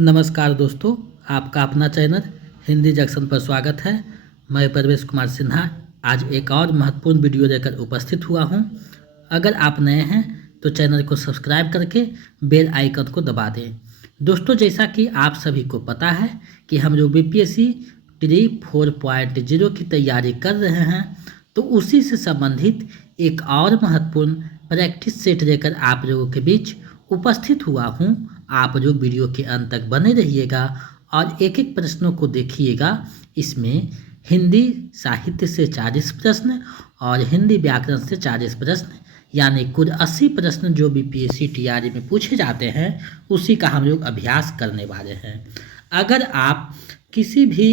नमस्कार दोस्तों, आपका अपना चैनल हिंदी जंक्शन पर स्वागत है। मैं परवेश कुमार सिन्हा आज एक और महत्वपूर्ण वीडियो लेकर उपस्थित हुआ हूं। अगर आप नए हैं तो चैनल को सब्सक्राइब करके बेल आइकन को दबा दें। दोस्तों, जैसा कि आप सभी को पता है कि हम लोग बीपीएससी ट्री 4.0 की तैयारी कर रहे हैं, तो उसी से संबंधित एक और महत्वपूर्ण प्रैक्टिस सेट लेकर आप लोगों के बीच उपस्थित हुआ हूं। आप लोग वीडियो के अंत तक बने रहिएगा और एक एक प्रश्नों को देखिएगा। इसमें हिंदी साहित्य से 40 प्रश्न और हिंदी व्याकरण से 40 प्रश्न, यानी कुल 80 प्रश्न जो बीपीएससी टीआरई में पूछे जाते हैं, उसी का हम लोग अभ्यास करने वाले हैं। अगर आप किसी भी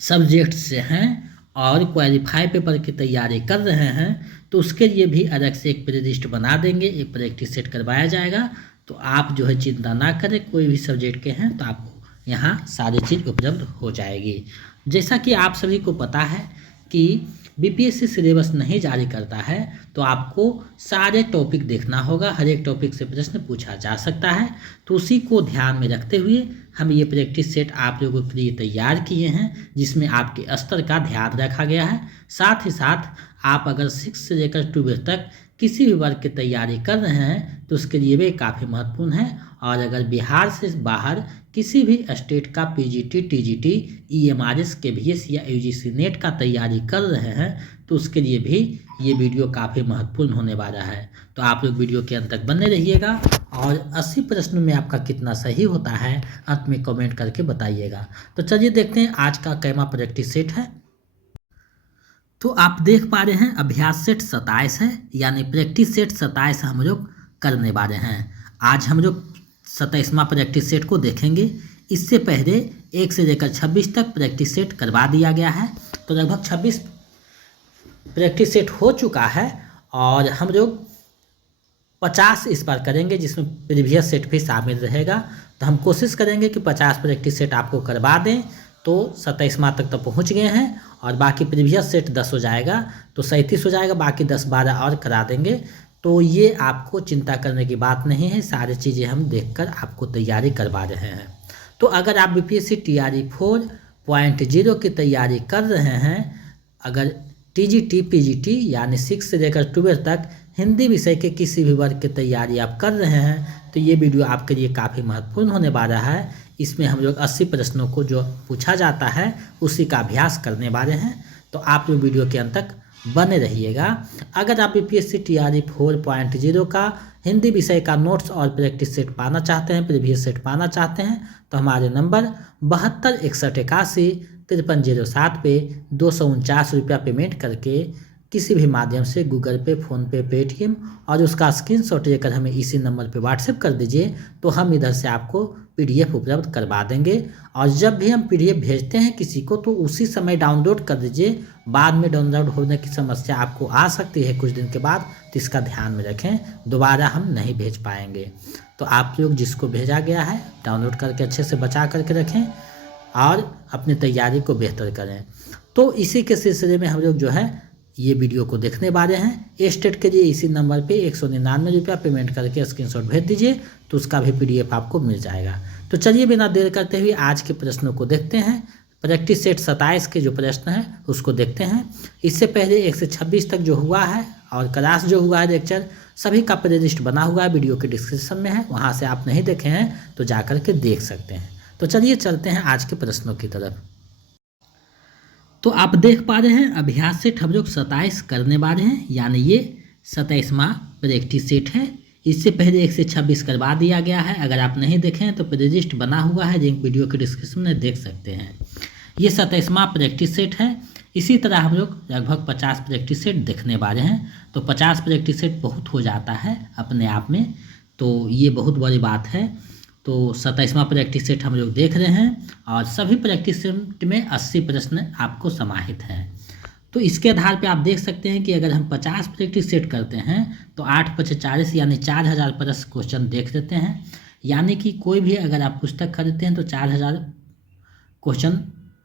सब्जेक्ट से हैं और क्वालिफाई पेपर की तैयारी कर रहे हैं, तो उसके लिए भी अलग से एक प्ले लिस्ट बना देंगे, एक प्रैक्टिस सेट करवाया जाएगा। तो आप जो है चिंता ना करें, कोई भी सब्जेक्ट के हैं तो आपको यहाँ सारी चीज़ उपलब्ध हो जाएगी। जैसा कि आप सभी को पता है कि बीपीएससी सिलेबस नहीं जारी करता है, तो आपको सारे टॉपिक देखना होगा, हर एक टॉपिक से प्रश्न पूछा जा सकता है। तो उसी को ध्यान में रखते हुए हम ये प्रैक्टिस सेट आप लोगों के लिए तैयार किए हैं, जिसमें आपके स्तर का ध्यान रखा गया है। साथ ही साथ आप अगर 6 से लेकर 12 तक किसी भी वर्ग की तैयारी कर रहे हैं तो उसके लिए भी काफ़ी महत्वपूर्ण है। और अगर बिहार से बाहर किसी भी स्टेट का पीजीटी, टीजीटी, ईएमआरएस, केवीएस या यूजीसी नेट का तैयारी कर रहे हैं, तो उसके लिए भी ये वीडियो काफ़ी महत्वपूर्ण होने वाला है। तो आप लोग वीडियो के अंत तक बने रहिएगा और 80 प्रश्नों में आपका कितना सही होता है अंत में कमेंट करके बताइएगा। तो चलिए देखते हैं आज का कैमा प्रैक्टिस सेट है। तो आप देख पा रहे हैं अभ्यास सेट 27 है, यानी प्रैक्टिस सेट 27 हम लोग करने वाले हैं। आज हम लोग 27वां प्रैक्टिस सेट को देखेंगे। इससे पहले 1 से लेकर 26 तक प्रैक्टिस सेट करवा दिया गया है, तो लगभग 26 प्रैक्टिस सेट हो चुका है और हम लोग 50 इस बार करेंगे, जिसमें प्रीवियस सेट भी शामिल रहेगा। तो हम कोशिश करेंगे कि 50 प्रैक्टिस सेट आपको करवा दें। तो 27वां तक तो पहुंच गए हैं और बाकी प्रीवियस सेट 10 हो जाएगा, तो 37 हो जाएगा, बाकी 10-12 और करा देंगे। तो ये आपको चिंता करने की बात नहीं है, सारी चीज़ें हम देखकर आपको तैयारी करवा रहे हैं। तो अगर आप बीपीएससी टीआरई 4.0 की तैयारी कर रहे हैं, अगर टीजीटी, पीजीटी यानी 6 से लेकर 12 तक हिंदी विषय के किसी भी वर्ग की तैयारी आप कर रहे हैं, तो ये वीडियो आपके लिए काफ़ी महत्वपूर्ण होने वाला है। इसमें हम लोग 80 प्रश्नों को जो पूछा जाता है उसी का अभ्यास करने वाले हैं। तो आप लोग वीडियो के अंत तक बने रहिएगा। अगर आप बीपीएससी टीआरई 4.0 का हिंदी विषय का नोट्स और प्रैक्टिस सेट पाना चाहते हैं, प्रीवियस सेट पाना चाहते हैं, तो हमारे नंबर 72 61 81 53 07 पे 249 रुपया पेमेंट करके किसी भी माध्यम से गूगल पे, फ़ोनपे, पेटीएम और उसका स्क्रीनशॉट लेकर हमें इसी नंबर पे व्हाट्सएप कर दीजिए। तो हम इधर से आपको पीडीएफ उपलब्ध करवा देंगे। और जब भी हम पीडीएफ भेजते हैं किसी को, तो उसी समय डाउनलोड कर दीजिए। बाद में डाउनलोड होने की समस्या आपको आ सकती है कुछ दिन के बाद, तो इसका ध्यान में रखें, दोबारा हम नहीं भेज पाएंगे। तो आप लोग जिसको भेजा गया है डाउनलोड करके अच्छे से बचा करके रखें और अपनी तैयारी को बेहतर करें। तो इसी के सिलसिले में हम लोग जो है ये वीडियो को देखने वाले हैं। ए स्टेट के लिए इसी नंबर पे 199 रुपया पेमेंट करके स्क्रीनशॉट भेज दीजिए, तो उसका भी पीडीएफ आपको मिल जाएगा। तो चलिए बिना देर करते हुए आज के प्रश्नों को देखते हैं। प्रैक्टिस सेट 27 के जो प्रश्न हैं उसको देखते हैं। इससे पहले 1 से 26 तक जो हुआ है और क्लास जो हुआ है लेक्चर, सभी का प्ले लिस्ट बना हुआ है, वीडियो के डिस्क्रिप्शन में है, वहाँ से आप नहीं देखे हैं तो जा कर के देख सकते हैं। तो चलिए चलते हैं आज के प्रश्नों की तरफ। तो आप देख पा रहे हैं अभ्यास सेट हम लोग 27 करने वाले हैं, यानी ये 27वां प्रैक्टिस सेट है। इससे पहले 1 से 26 करवा दिया गया है। अगर आप नहीं देखें तो प्ले लिस्ट बना हुआ है, लिंक वीडियो के डिस्क्रिप्शन में देख सकते हैं। ये 27वां प्रैक्टिस सेट है। इसी तरह हम लोग लगभग 50 प्रैक्टिस सेट देखने वाले हैं। तो 50 प्रैक्टिस सेट बहुत हो जाता है अपने आप में, तो ये बहुत बड़ी बात है। तो 27वां प्रैक्टिस सेट हम लोग देख रहे हैं और सभी प्रैक्टिस सेट में 80 प्रश्न आपको समाहित हैं। तो इसके आधार पे आप देख सकते हैं कि अगर हम 50 प्रैक्टिस सेट करते हैं तो 8×5 40 यानी 4000 प्रश्न क्वेश्चन देख लेते हैं। यानी कि कोई भी अगर आप पुस्तक खरीदते हैं तो 4000 क्वेश्चन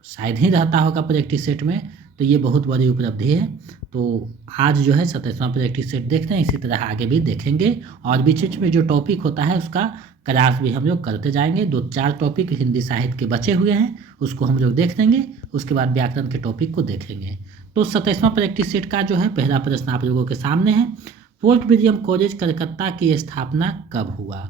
शायद ही रहता होगा प्रैक्टिस सेट में। तो ये बहुत बड़ी उपलब्धि है। तो आज जो है 27वां प्रैक्टिस सेट देखते हैं, इसी तरह आगे भी देखेंगे और बीच बीच में जो टॉपिक होता है उसका क्लास भी हम लोग करते जाएंगे। 2-4 टॉपिक हिंदी साहित्य के बचे हुए हैं, उसको हम लोग देख लेंगे, उसके बाद व्याकरण के टॉपिक को देखेंगे। तो 27वां प्रैक्टिस सेट का जो है पहला प्रश्न आप लोगों के सामने है, फोर्ट विलियम कॉलेज कलकत्ता की स्थापना कब हुआ।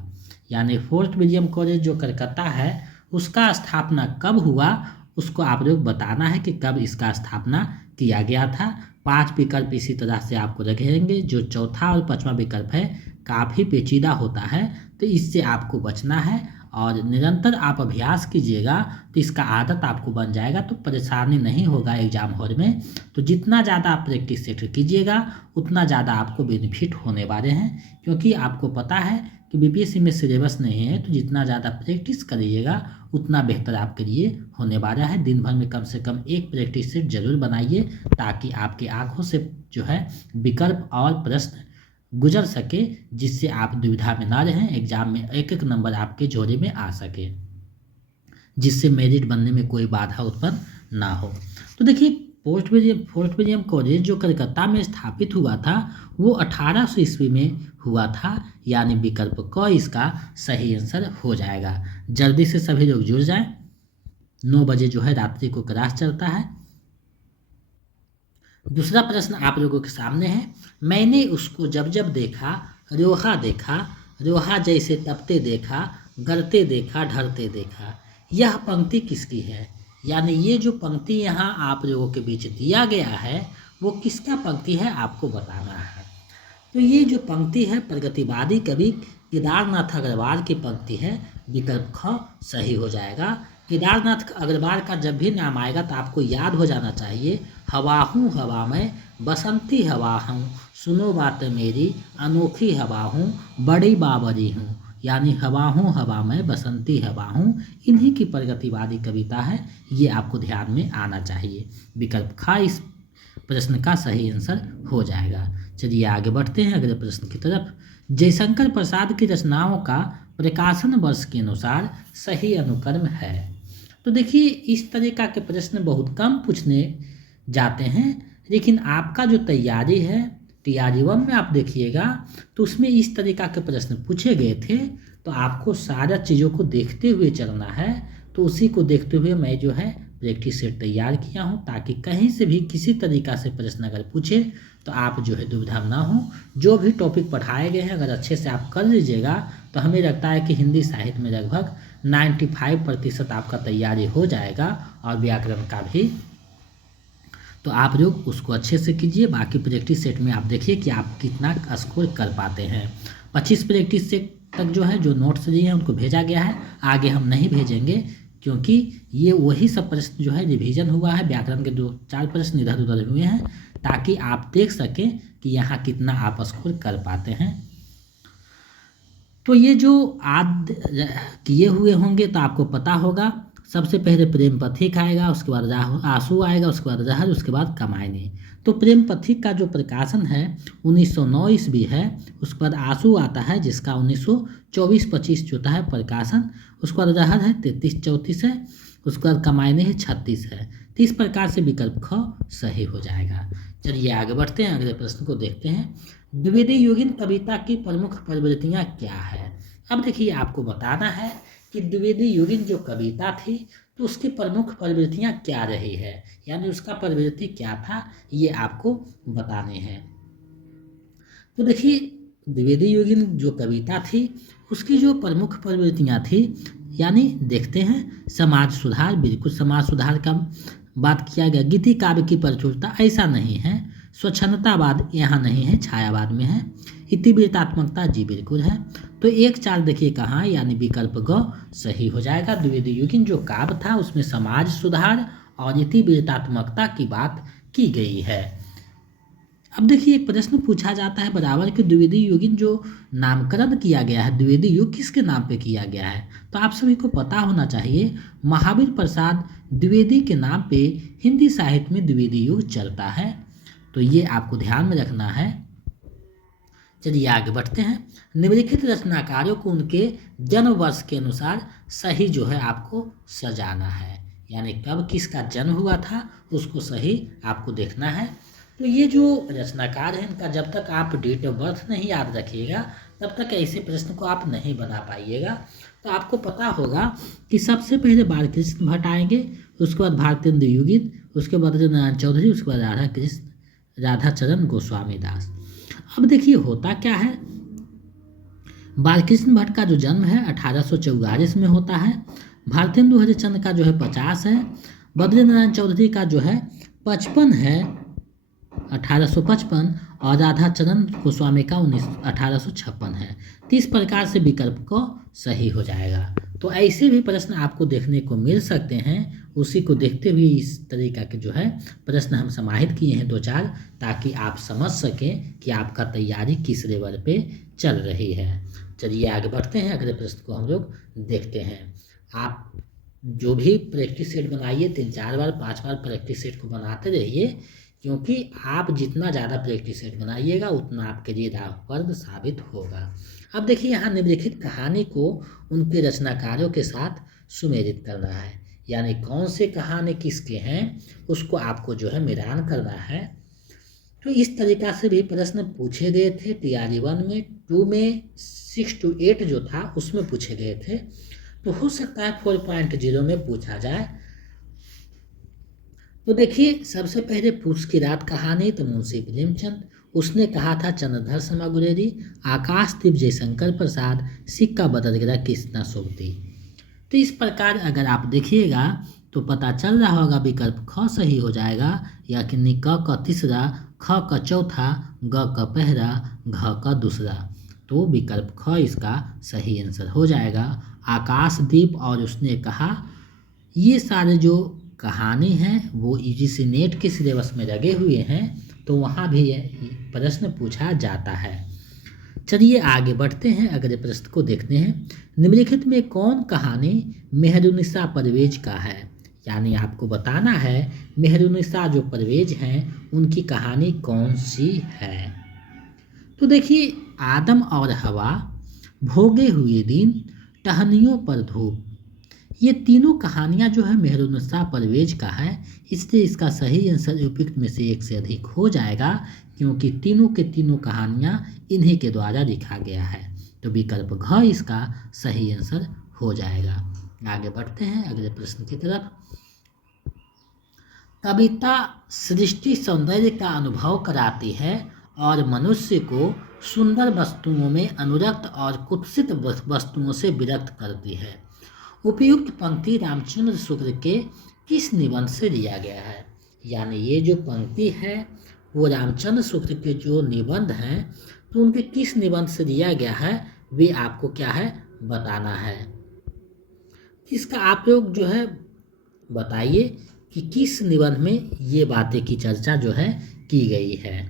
यानी फोर्ट विलियम कॉलेज जो कलकत्ता है उसका स्थापना कब हुआ, उसको आप लोग बताना है कि कब इसका स्थापना किया गया था। 5 विकल्प इसी तरह से आपको रखेंगे। जो चौथा और 5वां विकल्प है काफ़ी पेचीदा होता है, तो इससे आपको बचना है और निरंतर आप अभ्यास कीजिएगा तो इसका आदत आपको बन जाएगा, तो परेशानी नहीं होगा एग्जाम हॉल में। तो जितना ज़्यादा आप प्रैक्टिस सेट कीजिएगा उतना ज़्यादा आपको बेनिफिट होने वाले हैं, क्योंकि आपको पता है कि बीपीएससी में सिलेबस नहीं है, तो जितना ज़्यादा प्रैक्टिस करिएगा उतना बेहतर आपके लिए होने वाला है। दिन भर में कम से कम एक प्रैक्टिस सेट जरूर बनाइए, ताकि आपकी आंखों से जो है विकल्प और प्रश्न गुजर सके, जिससे आप दुविधा में ना रहें, एग्जाम में एक एक नंबर आपके झोले में आ सके, जिससे मेरिट बनने में कोई बाधा उत्पन्न ना हो। तो देखिए फोर्ट विलियम कॉलेज जो कलकत्ता में स्थापित हुआ था वो 1800 ईस्वी में हुआ था, यानी विकल्प क इसका सही आंसर हो जाएगा। जल्दी से सभी लोग जुड़ जाएं, 9 बजे जो है रात्रि को क्लास चलता है। दूसरा प्रश्न आप लोगों के सामने है, मैंने उसको जब जब देखा, रोहा जैसे तपते देखा, गलते देखा, ढलते देखा। यह पंक्ति किसकी है। यानी ये जो पंक्ति यहाँ आप लोगों के बीच दिया गया है वो किसका पंक्ति है आपको बताना है। तो ये जो पंक्ति है प्रगतिवादी कवि केदारनाथ अग्रवाल की पंक्ति है, विकल्प ख सही हो जाएगा। केदारनाथ अग्रवाल का जब भी नाम आएगा तो आपको याद हो जाना चाहिए, हवा हूँ हवा में, बसंती हवा हूँ, सुनो बात मेरी, अनोखी हवा हूँ, बड़ी बावरी हूँ। यानी हवा हूँ हवा में, बसंती हवा हूँ, इन्हीं की प्रगतिवादी कविता है, ये आपको ध्यान में आना चाहिए। विकल्प ख इस प्रश्न का सही आंसर हो जाएगा। चलिए आगे बढ़ते हैं अगले प्रश्न की तरफ। जयशंकर प्रसाद की रचनाओं का प्रकाशन वर्ष के अनुसार सही अनुक्रम है। तो देखिए इस तरीका के प्रश्न बहुत कम पूछने जाते हैं, लेकिन आपका जो तैयारी है TRE-1 में आप देखिएगा तो उसमें इस तरीका के प्रश्न पूछे गए थे। तो आपको सारा चीज़ों को देखते हुए चलना है, तो उसी को देखते हुए मैं जो है प्रैक्टिस सेट तैयार किया हूँ, ताकि कहीं से भी किसी तरीका से प्रश्न अगर पूछे तो आप जो है दुविधा ना हो। जो भी टॉपिक पढ़ाए गए हैं अगर अच्छे से आप कर लीजिएगा तो हमें लगता है कि हिंदी साहित्य में लगभग 95% आपका तैयारी हो जाएगा, और व्याकरण का भी। तो आप लोग उसको अच्छे से कीजिए। बाकी प्रैक्टिस सेट में आप देखिए कि आप कितना स्कोर कर पाते हैं। 25 प्रैक्टिस सेट तक जो है जो नोट्स दिए हैं उनको भेजा गया है, आगे हम नहीं भेजेंगे, क्योंकि ये वही सब प्रश्न जो है रिवीजन हुआ है। व्याकरण के 2-4 प्रश्न इधर उधर हुए हैं, ताकि आप देख सकें कि यहाँ कितना आप स्कोर कर पाते हैं। तो ये जो आद किए हुए होंगे तो आपको पता होगा, सबसे पहले प्रेम पथिक आएगा, उसके बाद आंसू आएगा, उसके बाद रहर, उसके बाद कमायनी। तो प्रेम पथिक का जो प्रकाशन है 1909 ईस्वी है, उसके बाद आंसू आता है जिसका 1924-25 जो है प्रकाशन, उसके बाद रहर है 33-34 है, उसके बाद कमायनी है 36 है। तो इस प्रकार से विकल्प ख सही हो जाएगा। चलिए आगे बढ़ते हैं, अगले प्रश्न को देखते हैं। द्विवेदी योगिन कविता की प्रमुख प्रवृत्तियाँ क्या है। अब देखिए आपको बताना है कि द्विवेदी योगिन जो कविता थी तो उसकी प्रमुख प्रवृत्तियाँ क्या रही है, यानी उसका प्रवृत्ति क्या था, ये आपको बताने हैं। तो देखिए द्विवेदी योगिन जो कविता थी उसकी जो प्रमुख प्रवृत्तियाँ थी, यानी देखते हैं समाज सुधार, बिल्कुल समाज सुधार का बात किया गया। गीति काव्य की प्रचुरता ऐसा नहीं है, स्वच्छंदतावाद यहाँ नहीं है, छायावाद में है। इतिवृत्तात्मकता जी बिल्कुल है। तो 1-4 देखिए कहाँ, यानी विकल्प ग सही हो जाएगा। द्विवेदी योगिन जो काव्य था उसमें समाज सुधार और इतिवृत्तात्मकता की बात की गई है। अब देखिए एक प्रश्न पूछा जाता है बराबर कि द्विवेदी योगिन जो नामकरण किया गया है, द्विवेदी युग किसके नाम पे किया गया है। तो आप सभी को पता होना चाहिए, महावीर प्रसाद द्विवेदी के नाम पे हिंदी साहित्य में द्विवेदी युग चलता है। तो ये आपको ध्यान में रखना है। चलिए आगे बढ़ते हैं। निम्नलिखित रचनाकारों को उनके जन्म वर्ष के अनुसार सही जो है आपको सजाना है, यानी कब किसका जन्म हुआ था उसको सही आपको देखना है। तो ये जो रचनाकार हैं इनका जब तक आप डेट ऑफ बर्थ नहीं याद रखिएगा तब तक ऐसे प्रश्न को आप नहीं बना पाइएगा। तो आपको पता होगा कि सबसे पहले बालकृष्ण भट्ट आएंगे, उसके बाद भारतेंदु युगिन, उसके बाद नारायण चौधरी, उसके बाद राधाचरण गोस्वामी दास। अब देखिए होता क्या है, बालकृष्ण भट्ट का जो जन्म है 1844 में होता है, भारतेंदु हरिश्चंद्र का जो है 50 है, बद्रीनारायण चौधरी का जो है 55 है 1855, और राधाचरण गोस्वामी का 1856 है। तो इस प्रकार से विकल्प को सही हो जाएगा। तो ऐसे भी प्रश्न आपको देखने को मिल सकते हैं, उसी को देखते हुए इस तरीका के जो है प्रश्न हम समाहित किए हैं 2-4, ताकि आप समझ सकें कि आपका तैयारी किस लेवल पे चल रही है। चलिए आगे बढ़ते हैं, अगले प्रश्न को हम लोग देखते हैं। आप जो भी प्रैक्टिस सेट बनाइए 3-4 बार 5 बार प्रैक्टिस सेट को बनाते रहिए, क्योंकि आप जितना ज़्यादा प्रैक्टिस सेट बनाइएगा उतना आपके लिए लाभप्रद साबित होगा। अब देखिए यहाँ निम्नलिखित कहानी को उनके रचनाकारों के साथ सुमेलित करना है, यानी कौन से कहानी किसके हैं उसको आपको जो है मिलान करना है। तो इस तरीका से भी प्रश्न पूछे गए थे TRE 1 में, 2 में 6 to 8 जो था उसमें पूछे गए थे। तो हो सकता है 4.0 में पूछा जाए। तो देखिए सबसे पहले फूस की रात कहानी, तो मुंशी प्रेमचंद, उसने कहा था चंद्रधर शर्मा गुलेरी, आकाशदीप जयशंकर प्रसाद, सिक्का बदल गया कृष्णा सोबती। तो इस प्रकार अगर आप देखिएगा तो पता चल रहा होगा विकल्प ख सही हो जाएगा, या कि क का तीसरा, ख का चौथा, ग का पहला, घ का दूसरा। तो विकल्प ख इसका सही आंसर हो जाएगा। आकाशदीप और उसने कहा, ये सारे जो कहानी हैं वो UGC नेट के सिलेबस में लगे हुए हैं, तो वहाँ भी प्रश्न पूछा जाता है। चलिए आगे बढ़ते हैं, अगले प्रश्न को देखते हैं। निम्नलिखित में कौन कहानी मेहरुनिसा परवेज का है, यानी आपको बताना है मेहरुनिसा जो परवेज हैं उनकी कहानी कौन सी है। तो देखिए आदम और हवा, भोगे हुए दिन, टहनियों पर धूप, ये तीनों कहानियाँ जो है मेहरुनिसा परवेज का है, इसलिए इसका सही आंसर उपयुक्त में से एक से अधिक हो जाएगा, क्योंकि तीनों के तीनों कहानियाँ इन्हीं के द्वारा लिखा गया है। तो विकल्प घ इसका सही आंसर हो जाएगा। आगे बढ़ते हैं अगले प्रश्न की तरफ। कविता सृष्टि सौंदर्य का अनुभव कराती है और मनुष्य को सुंदर वस्तुओं में अनुरक्त और कुत्सित वस्तुओं से विरक्त करती है। उपयुक्त पंक्ति रामचंद्र शुक्ल के किस निबंध से लिया गया है, यानी ये जो पंक्ति है वो रामचंद्र शुक्ल के जो निबंध हैं तो उनके किस निबंध से लिया गया है वे आपको क्या है बताना है। इसका आप लोग जो है बताइए कि किस निबंध में ये बातें की चर्चा जो है की गई है।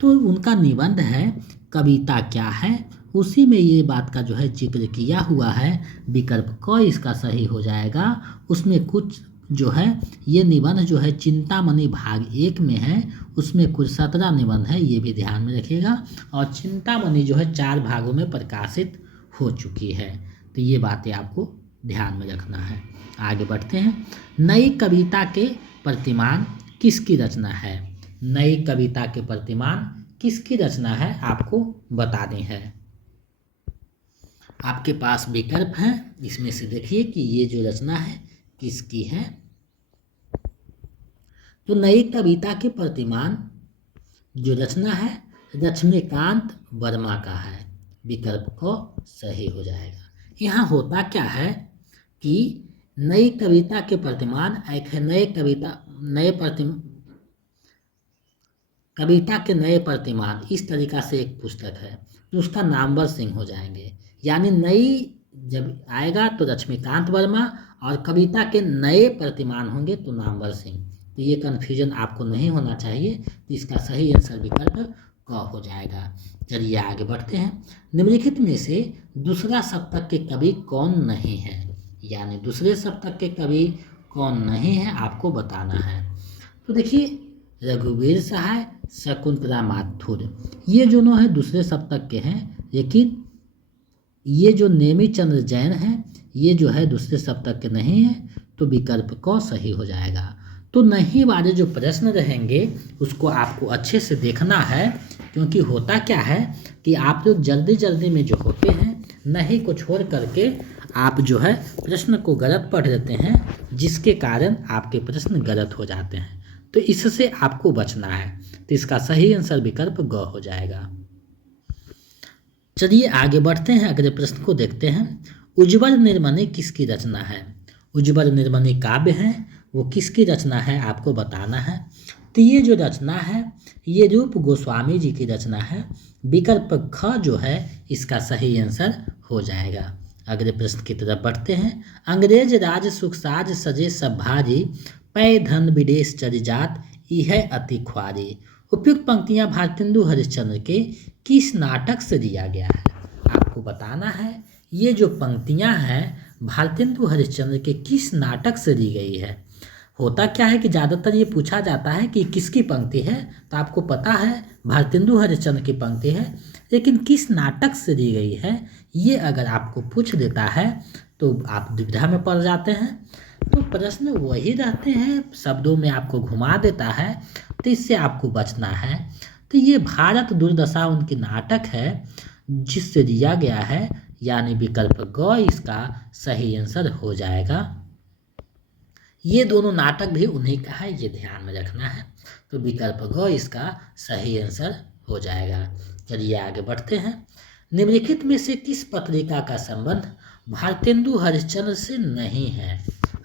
तो उनका निबंध है कविता क्या है, उसी में ये बात का जो है जिक्र किया हुआ है। विकल्प क इसका सही हो जाएगा। उसमें कुछ जो है ये निबंध जो है चिंतामणि भाग 1 में है, उसमें कुल 17 निबंध है, ये भी ध्यान में रखिएगा। और चिंतामणि जो है 4 भागों में प्रकाशित हो चुकी है, तो ये बातें आपको ध्यान में रखना है। आगे बढ़ते हैं। नई कविता के प्रतिमान किसकी रचना है, नई कविता के प्रतिमान किसकी रचना है आपको बतानी है। आपके पास विकल्प हैं, इसमें से देखिए कि ये जो रचना है किसकी है। तो नई कविता के प्रतिमान जो रचना है लक्ष्मीकांत वर्मा का है, विकल्प को सही हो जाएगा। यहाँ होता क्या है कि नई कविता के प्रतिमान एक है कविता के नए प्रतिमान, इस तरीका से एक पुस्तक है, तो उसका नामवर सिंह हो जाएंगे। यानी नई जब आएगा तो लक्ष्मीकांत वर्मा, और कविता के नए प्रतिमान होंगे तो नामवर सिंह। तो ये कन्फ्यूजन आपको नहीं होना चाहिए, तो इसका सही आंसर विकल्प क हो जाएगा। चलिए आगे बढ़ते हैं। निम्नलिखित में से दूसरा सप्तक के कवि कौन नहीं है, यानी दूसरे सप्तक के कवि कौन नहीं है आपको बताना है। तो देखिए रघुवीर सहाय, शकुंतला माथुर, ये दोनों है दूसरे सप्तक के हैं, लेकिन ये जो नेमी चंद्र जैन हैं ये जो है दूसरे सप्तक के नहीं हैं। तो विकल्प क सही हो जाएगा। तो नहीं वाले जो प्रश्न रहेंगे उसको आपको अच्छे से देखना है, क्योंकि होता क्या है कि आप लोग जल्दी जल्दी में जो होते हैं नहीं को छोड़ करके आप जो है प्रश्न को गलत पढ़ लेते हैं, जिसके कारण आपके प्रश्न गलत हो जाते हैं। तो इससे आपको बचना है। तो इसका सही आंसर विकल्प ग हो जाएगा। चलिए आगे बढ़ते हैं, अगले प्रश्न को देखते हैं। उज्ज्वल निर्मणी किसकी रचना है? उज्ज्वल निर्मणी काव्य है, वो किसकी रचना है आपको बताना है। तो ये जो रचना है ये रूप गोस्वामी जी की रचना है। विकल्प ख जो है इसका सही आंसर हो जाएगा। अगले प्रश्न की तरफ बढ़ते हैं। अंग्रेज राज सुख साज सजे सब भारी, पै धन विदेश चली जात यह अति ख्वारी। उपयुक्त पंक्तियां भारतेंदु हरिश्चंद्र के किस नाटक से दिया गया है? आपको बताना है। ये जो पंक्तियां हैं भारतेंदु हरिश्चंद्र के किस नाटक से दी गई है। होता क्या है कि ज़्यादातर ये पूछा जाता है कि किसकी पंक्ति है, तो आपको पता है भारतेंदु हरिश्चंद्र की पंक्ति है, लेकिन किस नाटक से दी गई है ये अगर आपको पूछ देता है तो आप दुविधा में पड़ जाते हैं। तो प्रश्न वही रहते हैं, शब्दों में आपको घुमा देता है, तो इससे आपको बचना है। तो ये भारत दुर्दशा उनकी नाटक है जिससे दिया गया है, यानी विकल्प ग इसका सही आंसर हो जाएगा। ये दोनों नाटक भी उन्हीं का है, ये ध्यान में रखना है। तो विकल्प ग इसका सही आंसर हो जाएगा। चलिए आगे बढ़ते हैं। निम्नलिखित में से किस पत्रिका का संबंध भारतेंदु हरिश्चंद्र से नहीं है?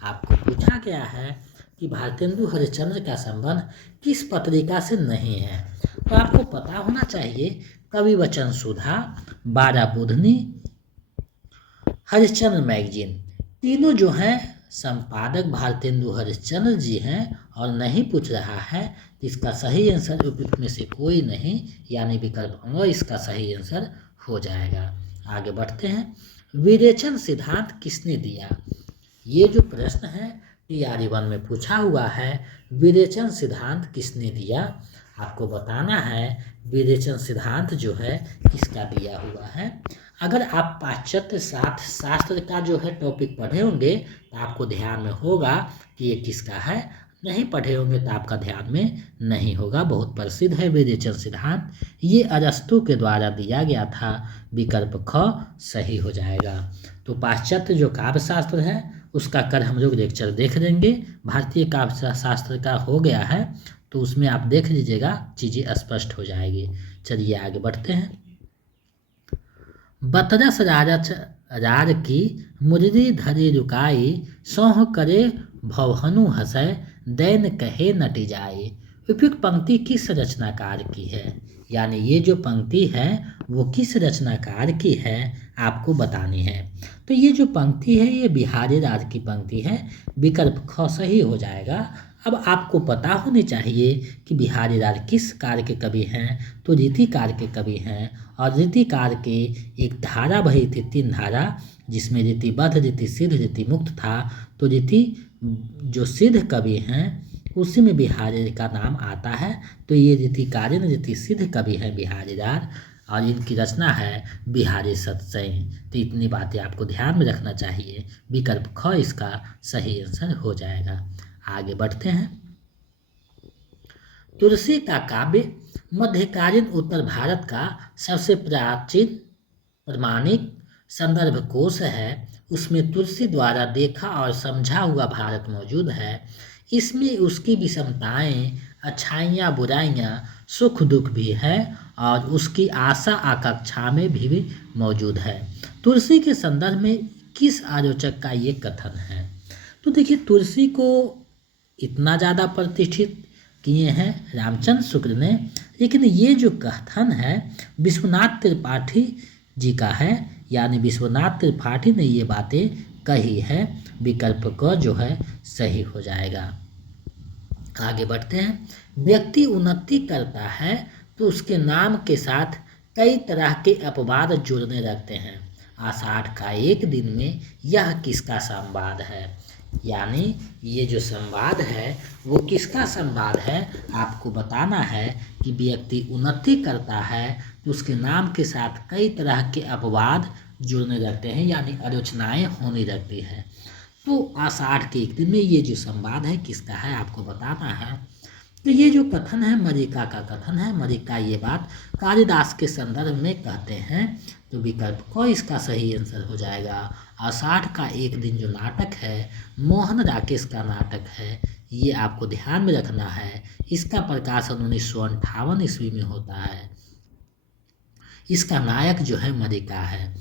आपको पूछा गया है कि भारतेंदु हरिश्चंद्र का संबंध किस पत्रिका से नहीं है। तो आपको पता होना चाहिए कवि वचन सुधा, बारह बुधनी, हरिश्चंद्र मैगजीन, तीनों जो हैं संपादक भारतेंदु हरिश्चंद्र जी हैं और नहीं पूछ रहा है, तो इसका सही आंसर उपयुक्त में से कोई नहीं, यानी विकल्प ङ इसका सही आंसर हो जाएगा। आगे बढ़ते हैं। विरेचन सिद्धांत किसने दिया? ये जो प्रश्न है TR1 में पूछा हुआ है, विरेचन सिद्धांत किसने दिया? आपको बताना है विरेचन सिद्धांत जो है किसका दिया हुआ है। अगर आप पाश्चात्य शास्त्र का जो है टॉपिक पढ़े होंगे तो आपको ध्यान में होगा कि ये किसका है। नहीं पढ़े होंगे तो आपका ध्यान में नहीं होगा। बहुत प्रसिद्ध है विरेचन सिद्धांत, ये अरस्तु के द्वारा दिया गया था। विकल्प ख सही हो जाएगा। तो पाश्चात्य जो काव्य शास्त्र है उसका कल हम लोग लेक्चर देख लेंगे। भारतीय काव्य शास्त्र का हो गया है, तो उसमें आप देख लीजिएगा, चीज़ें स्पष्ट हो जाएगी। चलिए आगे बढ़ते हैं। बतरस राज की मुररी धरी रुकाई, सौह करे भवहनु हसै दैन कहे नटी जाए। उपयुक्त पंक्ति किस रचनाकार की है? यानी ये जो पंक्ति है वो किस रचनाकार की है आपको बतानी है। तो ये जो पंक्ति है ये बिहारी राज की पंक्ति है। विकल्प ख सही हो जाएगा। अब आपको पता होनी चाहिए कि बिहारी राज किस कार्य के कवि हैं। तो रीतिकार के कवि हैं, और रीतिकार के एक धारा बही थी, 3 धारा, जिसमें रीतिबद्ध, रीति सिद्ध, रीति मुक्त था। तो रीति जो सिद्ध कवि हैं उसी में बिहारी का नाम आता है। तो ये रीतिकालीन रीति सिद्ध कवि है बिहारी राज, और इनकी रचना है बिहारी सत्संग। तो इतनी बातें आपको ध्यान में रखना चाहिए। विकल्प ख इसका सही आंसर हो जाएगा। आगे बढ़ते हैं। तुलसी का काव्य मध्यकालीन उत्तर भारत का सबसे प्राचीन प्रमाणिक संदर्भ कोश है। उसमें तुलसी द्वारा देखा और समझा हुआ भारत मौजूद है। इसमें उसकी विषमताएं, अच्छाइयाँ, बुराइयाँ, सुख दुख भी है, और उसकी आशा आकांक्षा में भी मौजूद है। तुलसी के संदर्भ में किस आलोचक का ये कथन है? तो देखिए, तुलसी को इतना ज़्यादा प्रतिष्ठित किए हैं रामचंद्र शुक्ल ने, लेकिन ये जो कथन है विश्वनाथ त्रिपाठी जी का है, यानी विश्वनाथ त्रिपाठी ने ये बातें कही है। विकल्प क जो है सही हो जाएगा। आगे बढ़ते हैं। व्यक्ति उन्नति करता है तो उसके नाम के साथ कई तरह के अपवाद जुड़ने लगते हैं। आषाढ़ का एक दिन में यह किसका संवाद है? यानी ये जो संवाद है वो किसका संवाद है आपको बताना है। कि व्यक्ति उन्नति करता है तो उसके नाम के साथ कई तरह के अपवाद जुड़ने लगते हैं, यानी आलोचनाएं होने लगती है। तो आषाढ़ के एक दिन में ये जो संवाद है किसका है आपको बताना है। तो ये जो कथन है मरिका का कथन है। मरिका ये बात कालिदास के संदर्भ में कहते हैं। तो विकल्प क इसका सही आंसर हो जाएगा। आषाढ़ का एक दिन जो नाटक है मोहन राकेश का नाटक है, ये आपको ध्यान में रखना है। इसका प्रकाशन 1958 ईस्वी में होता है। इसका नायक जो है मरिका है,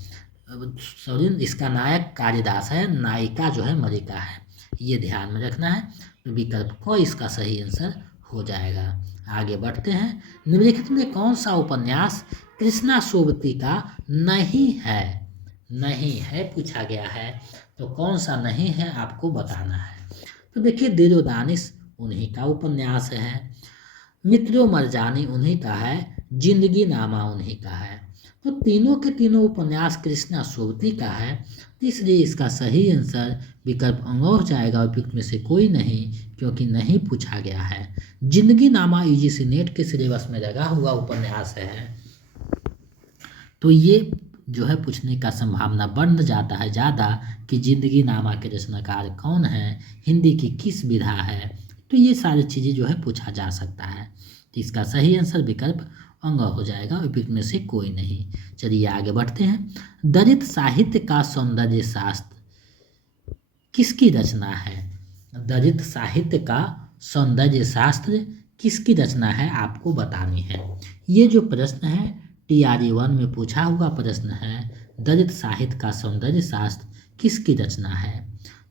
सॉरी इसका नायक कालिदास है, नायिका जो है मरिका है, ये ध्यान में रखना है। तो विकल्प क इसका सही आंसर हो जाएगा। आगे बढ़ते हैं। निम्नलिखित में कौन सा उपन्यास कृष्णा सोबती का नहीं है? नहीं है पूछा गया है, तो कौन सा नहीं है आपको बताना है। तो देखिए दिल व दानिश उन्हीं का उपन्यास है, मित्रों मरजानी उन्हीं का है, जिंदगी नामा उन्हीं का है। तो तीनों के तीनों उपन्यास कृष्णा सोबती का है, तो इसलिए इसका सही आंसर विकल्प अंग हो जाएगा। उपयुक्त में से कोई नहीं, क्योंकि नहीं पूछा गया है। जिंदगी नामा यूजीसी नेट के सिलेबस में लगा हुआ उपन्यास है, तो ये जो है पूछने का संभावना बढ़ जाता है ज़्यादा कि जिंदगी नामा के रचनाकार कौन है, हिंदी की किस विधा है। तो ये सारी चीज़ें जो है पूछा जा सकता है। तो इसका सही आंसर विकल्प अंग हो जाएगा, उपयुक्त में से कोई नहीं। चलिए आगे बढ़ते हैं। दलित साहित्य का सौंदर्य शास्त्र किसकी रचना है? दलित साहित्य का सौंदर्य शास्त्र किसकी रचना है आपको बतानी है। ये जो प्रश्न है TRE 1 में पूछा हुआ प्रश्न है, दलित साहित्य का सौंदर्य शास्त्र किसकी रचना है।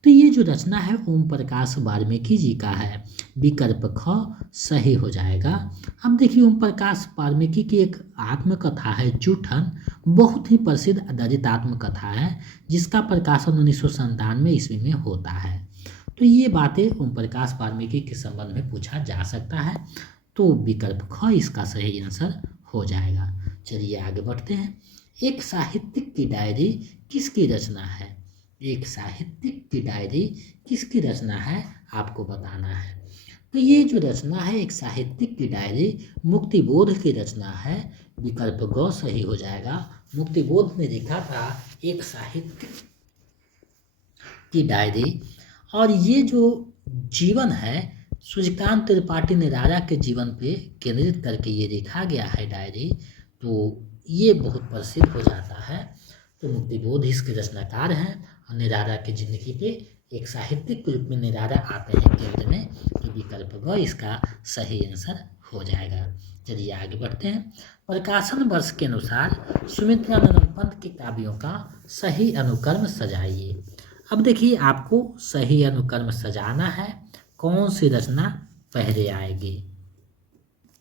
तो ये जो रचना है ओम प्रकाश वाल्मीकि जी का है, विकल्प ख सही हो जाएगा। अब देखिए ओम प्रकाश वाल्मीकि की एक आत्मकथा है जूठन, बहुत ही प्रसिद्ध दलित आत्मकथा है, जिसका प्रकाशन 1997 ईस्वी में होता है। तो ये बातें ओम प्रकाश वाल्मीकि के संबंध में पूछा जा सकता है, तो विकल्प ख इसका सही आंसर हो जाएगा। चलिए आगे बढ़ते हैं। एक साहित्यिक की डायरी किसकी रचना है? एक साहित्यिक की डायरी किसकी रचना है आपको बताना है। तो ये जो रचना है एक साहित्यिक की डायरी मुक्तिबोध की रचना है, विकल्प ग सही हो जाएगा। मुक्तिबोध ने लिखा था एक साहित्यिक की डायरी, और ये जो जीवन है सूर्यकांत त्रिपाठी निराला के जीवन पे केंद्रित करके ये लिखा गया है डायरी, तो ये बहुत प्रसिद्ध हो जाता है। तो मुक्तिबोध इसके रचनाकार हैं और निराला की जिंदगी पे एक साहित्यिक रूप में निराला आते हैं केंद्र में, तो विकल्प ग इसका सही आंसर हो जाएगा। चलिए आगे बढ़ते हैं। प्रकाशन वर्ष के अनुसार सुमित्रानंद पंत के काव्यों का सही अनुक्रम सजाइए। अब देखिए आपको सही अनुक्रम सजाना है, कौन सी रचना पहले आएगी।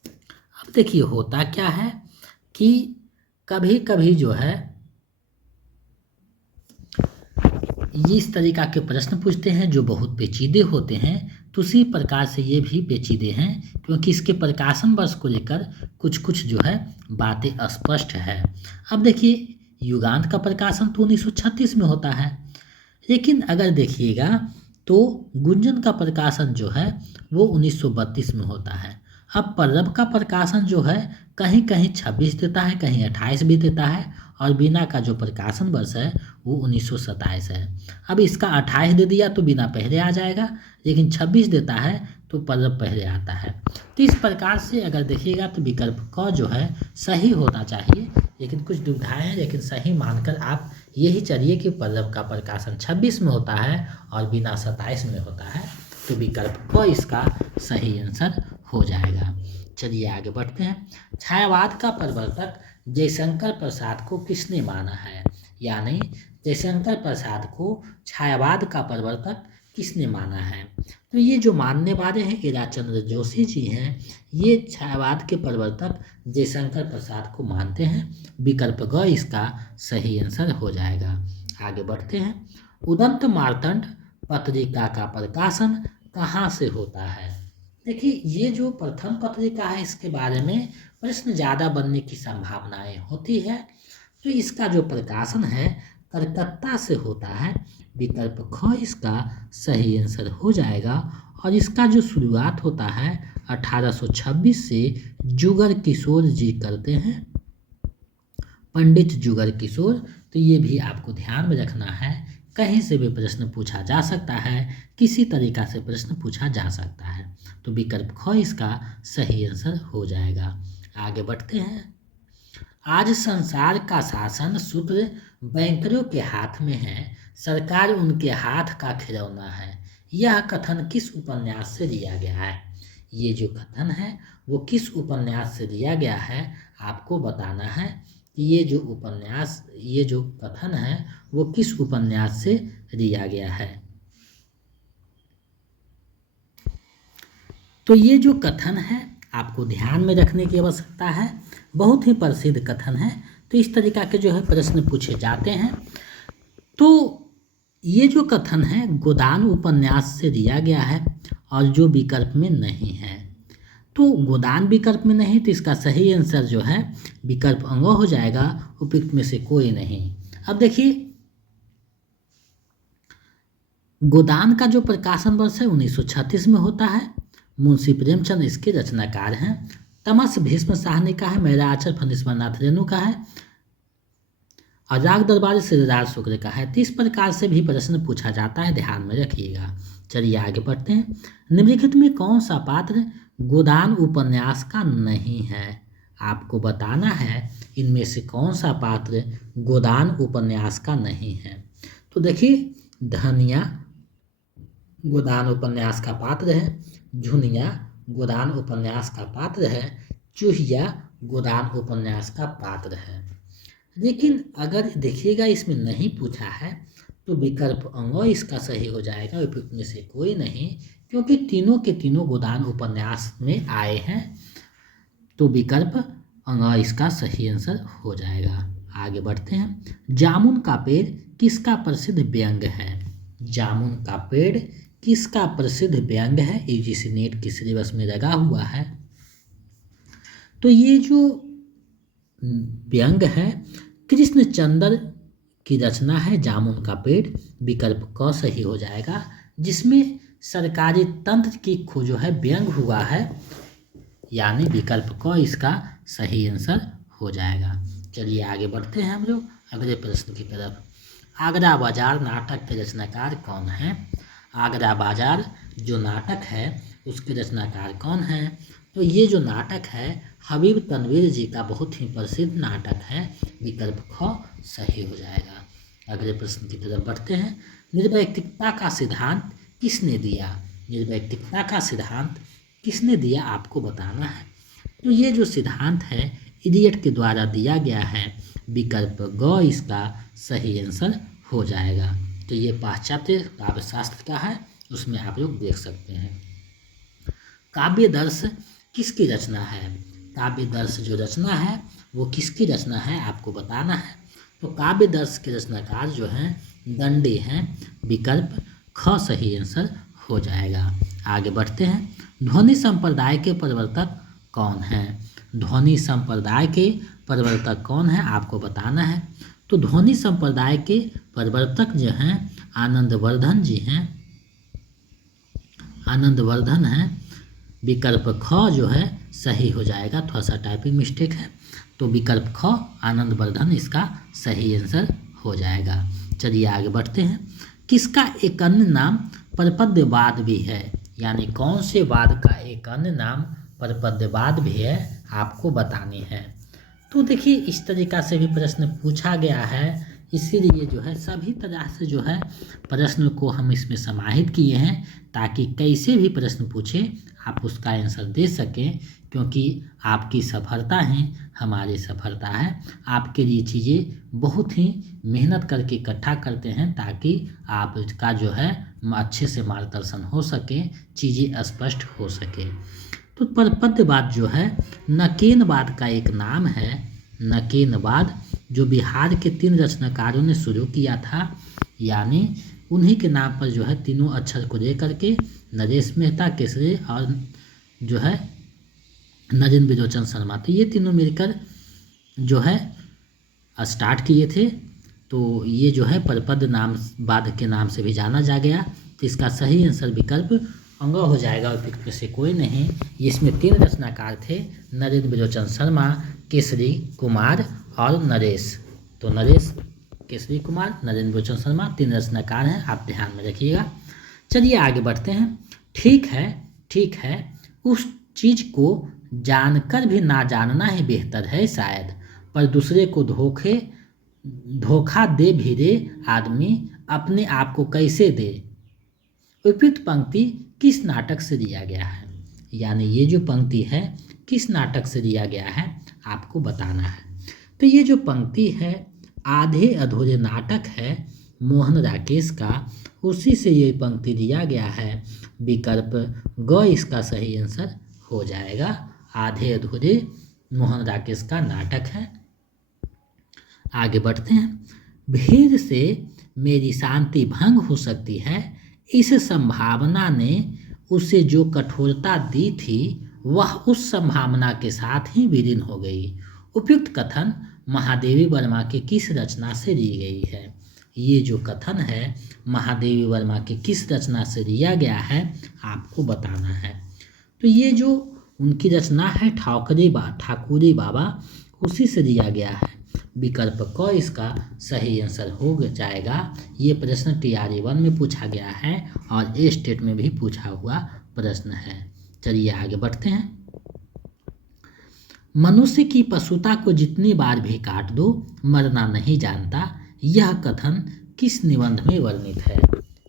अब देखिए होता क्या है कि कभी कभी जो है इस तरीका के प्रश्न पूछते हैं जो बहुत पेचीदे होते हैं, तो उसी प्रकार से ये भी पेचीदे हैं, क्योंकि इसके प्रकाशन वर्ष को लेकर कुछ कुछ जो है बातें अस्पष्ट है। अब देखिए युगांत का प्रकाशन तो 1936 में होता है, लेकिन अगर देखिएगा तो गुंजन का प्रकाशन जो है वो 1932 में होता है। अब पल्लव का प्रकाशन जो है कहीं कहीं 26 देता है, कहीं 28 भी देता है, और बीना का जो प्रकाशन वर्ष है वो 1927 है। अब इसका 28 दे दिया तो बीना पहले आ जाएगा, लेकिन 26 देता है तो पल्लव पहले आता है। तो इस प्रकार से अगर देखिएगा तो विकल्प क जो है सही होना चाहिए, लेकिन कुछ दुविधाएं हैं, लेकिन सही मानकर आप यही चलिए कि पल्लव का प्रकाशन 26 में होता है और बीना 27 में होता है, तो विकल्प क इसका सही आंसर हो जाएगा। चलिए आगे बढ़ते हैं। छायावाद का प्रवर्तक जयशंकर प्रसाद को किसने माना है? यानी जयशंकर प्रसाद को छायावाद का प्रवर्तक किसने माना है? तो ये जो मानने वाले हैं इराचंद्र जोशी जी हैं, ये छायावाद के प्रवर्तक जयशंकर प्रसाद को मानते हैं, विकल्प ग इसका सही आंसर हो जाएगा। आगे बढ़ते हैं। उदंत मार्तंड पत्रिका का प्रकाशन कहाँ से होता है? देखिए ये जो प्रथम पत्रिका है इसके बारे में प्रश्न ज़्यादा बनने की संभावनाएं होती है, तो इसका जो प्रकाशन है कलकत्ता से होता है, विकल्प ख इसका सही आंसर हो जाएगा। और इसका जो शुरुआत होता है 1826 से जुगर किशोर जी करते हैं, पंडित जुगर किशोर। तो ये भी आपको ध्यान में रखना है कहीं से भी प्रश्न पूछा जा सकता है, किसी तरीका से प्रश्न पूछा जा सकता है। तो विकल्प ख इसका सही आंसर हो जाएगा। आगे बढ़ते हैं। आज संसार का शासन सूत्र बैंकरों के हाथ में है, सरकार उनके हाथ का खिलौना है। यह कथन किस उपन्यास से लिया गया है? ये जो कथन है वो किस उपन्यास से लिया गया है आपको बताना है कि ये जो कथन है वो किस उपन्यास से लिया गया है। तो ये जो कथन है आपको ध्यान में रखने की आवश्यकता है, बहुत ही प्रसिद्ध कथन है। तो इस तरीका के जो है प्रश्न पूछे जाते हैं। तो ये जो कथन है गोदान उपन्यास से दिया गया है और जो विकल्प में नहीं है। तो गोदान विकल्प में नहीं, तो इसका सही आंसर जो है विकल्प अंग हो जाएगा, उपयुक्त में से कोई नहीं। अब देखिए, गोदान का जो प्रकाशन वर्ष है 1936 में होता है। मुंशी प्रेमचंद इसके रचनाकार हैं। तमस भीष्म साहनी का है। मेरा आचर फणीश्वरनाथ रेणु का है। और राग दरबारी श्रीराज शुक्र का है। तो इस प्रकार से भी प्रश्न पूछा जाता है, ध्यान में रखिएगा। चलिए आगे बढ़ते हैं। निम्नलिखित में कौन सा पात्र गोदान उपन्यास का नहीं है? आपको बताना है इनमें से कौन सा पात्र गोदान उपन्यास का नहीं है। तो देखिए, धनिया गोदान उपन्यास का पात्र है, झुनिया गोदान उपन्यास का पात्र है, चूहिया गोदान उपन्यास का पात्र है। लेकिन अगर देखिएगा इसमें नहीं पूछा है तो विकल्प अंग इसका सही हो जाएगा, उपयुक्त में से कोई नहीं, क्योंकि तीनों के तीनों गोदान उपन्यास में आए हैं। तो विकल्प अंग इसका सही आंसर हो जाएगा। आगे बढ़ते हैं। जामुन का पेड़ किसका प्रसिद्ध व्यंग्य है? जामुन का पेड़ किसका प्रसिद्ध व्यंग्य है? यूजीसी नेट की सिलेबस में लगा हुआ है। तो ये जो व्यंग्य है कृष्णचंद्र की रचना है जामुन का पेड़, विकल्प क सही हो जाएगा, जिसमें सरकारी तंत्र की जो है व्यंग्य हुआ है, यानी विकल्प क इसका सही आंसर हो जाएगा। चलिए आगे बढ़ते हैं हम लोग अगले प्रश्न की तरफ। आगरा बाजार नाटक के रचनाकार कौन है? आगरा बाजार जो नाटक है उसके रचनाकार कौन है? तो ये जो नाटक है हबीब तनवीर जी का बहुत ही प्रसिद्ध नाटक है, विकल्प ख सही हो जाएगा। अगले प्रश्न की तरफ बढ़ते हैं। निर्वैयक्तिकता का सिद्धांत किसने दिया? निर्वैयक्तिकता का सिद्धांत किसने दिया आपको बताना है। तो ये जो सिद्धांत है इडियट के द्वारा दिया गया है, विकल्प ग इसका सही आंसर हो जाएगा। तो ये पाश्चात्य काव्य शास्त्र का है, उसमें आप लोग देख सकते हैं। काव्य दर्श किसकी रचना है? काव्य दर्श जो रचना है वो किसकी रचना है आपको बताना है। तो काव्य दर्श के रचनाकार जो हैं दंडी हैं, विकल्प ख सही आंसर हो जाएगा। आगे बढ़ते हैं। ध्वनि संप्रदाय के प्रवर्तक कौन हैं? ध्वनि संप्रदाय के प्रवर्तक कौन है आपको बताना है। तो ध्वनि संप्रदाय के प्रवर्तक जो हैं आनंदवर्धन जी हैं, आनंदवर्धन हैं, विकल्प ख जो है सही हो जाएगा। थोड़ा सा टाइपिंग मिस्टेक है, तो विकल्प ख आनंदवर्धन इसका सही आंसर हो जाएगा। चलिए आगे बढ़ते हैं। किसका एक अन्य नाम परपद्यवाद भी है? यानी कौन से वाद का एक अन्य नाम परपद्यवाद भी है आपको बतानी है। तो देखिए इस तरीका से भी प्रश्न पूछा गया है, इसीलिए जो है सभी तरह से जो है प्रश्न को हम इसमें समाहित किए हैं, ताकि कैसे भी प्रश्न पूछे आप उसका आंसर दे सकें, क्योंकि आपकी सफलता ही हमारी सफलता है। आपके लिए चीज़ें बहुत ही मेहनत करके इकट्ठा करते हैं, ताकि आपका जो है अच्छे से मार्गदर्शन हो सके, चीज़ें स्पष्ट हो सके। तो परपद्यवाद जो है नकेनवाद का एक नाम है। नकेनवाद जो बिहार के 3 रचनाकारों ने शुरू किया था, यानी उन्हीं के नाम पर जो है तीनों अक्षर को लेकर के नरेश मेहता, केसरी और जो है नरेंद्र बिलोचन शर्मा, तो ये तीनों मिलकर जो है स्टार्ट किए थे। तो ये जो है परपद नाम वाद के नाम से भी जाना जा गया। तो इसका सही आंसर विकल्प अंग हो जाएगा, उपयुक्त में से कोई नहीं। इसमें 3 रचनाकार थे, नरेंद्र बिलोचन शर्मा, केसरी कुमार और नरेश। तो नरेश केसरी कुमार, नरेंद्र भूषण शर्मा 3 रचनाकार हैं, आप ध्यान में रखिएगा। चलिए आगे बढ़ते हैं। ठीक है, उस चीज़ को जानकर भी ना जानना ही बेहतर है शायद, पर दूसरे को धोखा दे भी दे आदमी, अपने आप को कैसे दे। उपयुक्त पंक्ति किस नाटक से लिया गया है? यानी ये जो पंक्ति है किस नाटक से लिया गया है आपको बताना है। तो ये जो पंक्ति है आधे अधूरे नाटक है मोहन राकेश का, उसी से ये पंक्ति लिया गया है। विकल्प ग इसका सही आंसर हो जाएगा। आधे अधूरे मोहन राकेश का नाटक है। आगे बढ़ते हैं। भीड़ से मेरी शांति भंग हो सकती है, इस संभावना ने उसे जो कठोरता दी थी वह उस संभावना के साथ ही विलीन हो गई। उपयुक्त कथन महादेवी वर्मा के किस रचना से ली गई है? ये जो कथन है महादेवी वर्मा के किस रचना से लिया गया है आपको बताना है। तो ये जो उनकी रचना है ठाकुरी बाबा, उसी से लिया गया है। विकल्प क इसका सही आंसर हो जाएगा। ये प्रश्न TRE 1 में पूछा गया है और ए स्टेट में भी पूछा हुआ प्रश्न है। चलिए आगे बढ़ते हैं। मनुष्य की पशुता को जितनी बार भी काट दो मरना नहीं जानता, यह कथन किस निबंध में वर्णित है?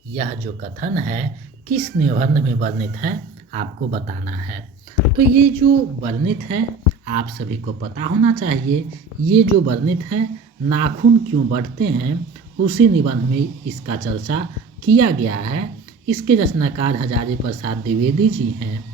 यह जो कथन है किस निबंध में वर्णित है आपको बताना है। तो ये जो वर्णित है आप सभी को पता होना चाहिए। ये जो वर्णित है नाखून क्यों बढ़ते हैं, उसी निबंध में इसका चर्चा किया गया है। इसके रचनाकार हजारी प्रसाद द्विवेदी जी हैं।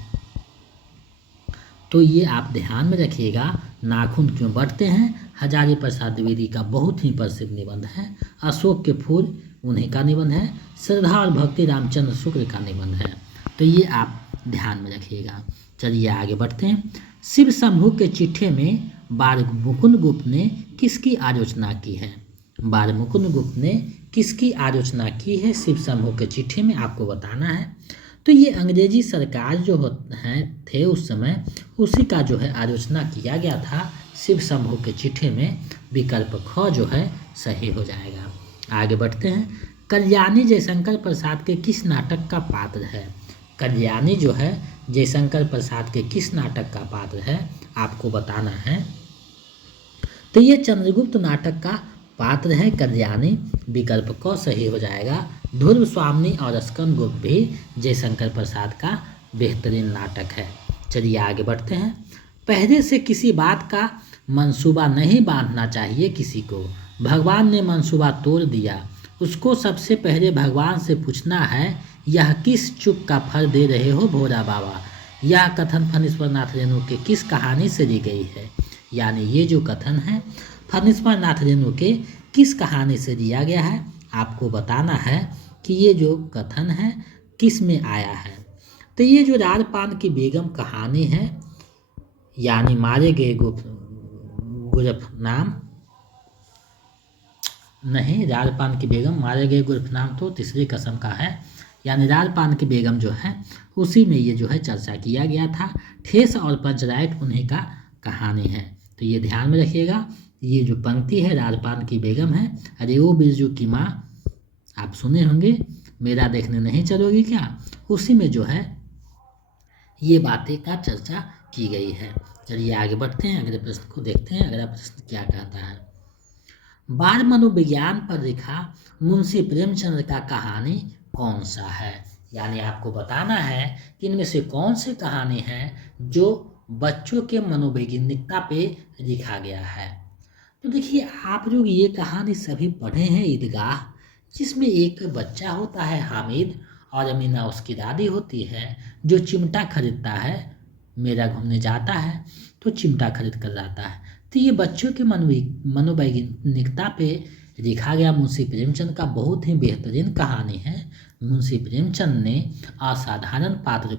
तो ये आप ध्यान में रखिएगा, नाखून क्यों बढ़ते हैं हजारी प्रसाद द्विवेदी का बहुत ही प्रसिद्ध निबंध है। अशोक के फूल उन्हीं का निबंध है। श्रद्धा और भक्ति रामचंद्र शुक्ल का निबंध है। तो ये आप ध्यान में रखिएगा। चलिए आगे बढ़ते हैं। शिव शंभू के चिट्ठे में बाल मुकुंद गुप्त ने किसकी आलोचना की है? बाल मुकुंद गुप्त ने किसकी आलोचना की है शिव शंभू के चिट्ठे में आपको बताना है। तो ये अंग्रेजी सरकार जो थे उस समय, उसी का जो है आलोचना किया गया था शिव शंभू के चिट्ठे में। विकल्प ख जो है सही हो जाएगा। आगे बढ़ते हैं। कल्याणी जयशंकर प्रसाद के किस नाटक का पात्र है? कल्याणी जो है जयशंकर प्रसाद के किस नाटक का पात्र है आपको बताना है। तो ये चंद्रगुप्त नाटक का पात्र है कल्याणी। विकल्प क सही हो जाएगा। ध्रुव स्वामी और स्कंदगुप्त भी जयशंकर प्रसाद का बेहतरीन नाटक है। चलिए आगे बढ़ते हैं। पहले से किसी बात का मंसूबा नहीं बांधना चाहिए किसी को। भगवान ने मंसूबा तोड़ दिया, उसको सबसे पहले भगवान से पूछना है, यह किस चुप का फल दे रहे हो भोला बाबा। यह कथन फणीश्वर नाथ रेणु के किस कहानी से ली गई है? यानी ये जो कथन है फणीश्वर नाथ रेणु के किस कहानी से लिया गया है आपको बताना है कि ये जो कथन है किस में आया है। तो ये जो राजपान की बेगम कहानी है, यानी मारे गए गुरफनाम नहीं, राजपान की बेगम मारे गए गुरफनाम तो तीसरी कसम का है। यानी राजपान की बेगम जो है उसी में ये जो है चर्चा किया गया था। ठेस और पंचराइट उन्हीं का कहानी है। तो ये ध्यान में रखिएगा। ये जो पंक्ति है राजपान की बेगम है। अरे ओ बिरजू की माँ, आप सुने होंगे, मेरा देखने नहीं चलोगी क्या, उसी में जो है ये बातें का चर्चा की गई है। चलिए आगे बढ़ते हैं, अगले प्रश्न को देखते हैं। अगला प्रश्न क्या कहता है? बाल मनोविज्ञान पर लिखा मुंशी प्रेमचंद का कहानी कौन सा है? यानी आपको बताना है कि इनमें से कौन सी कहानी है जो बच्चों के मनोवैज्ञानिकता पे लिखा गया है। तो देखिए, आप लोग ये कहानी सभी पढ़े हैं ईदगाह, जिसमें एक बच्चा होता है हामिद और अमीना उसकी दादी होती है, जो चिमटा खरीदता है, मेला घूमने जाता है तो चिमटा खरीद कर लाता है। तो ये बच्चों के मनोवैज्ञानिकता पे लिखा गया मुंशी प्रेमचंद का बहुत ही बेहतरीन कहानी है। मुंशी प्रेमचंद ने साधारण पात्र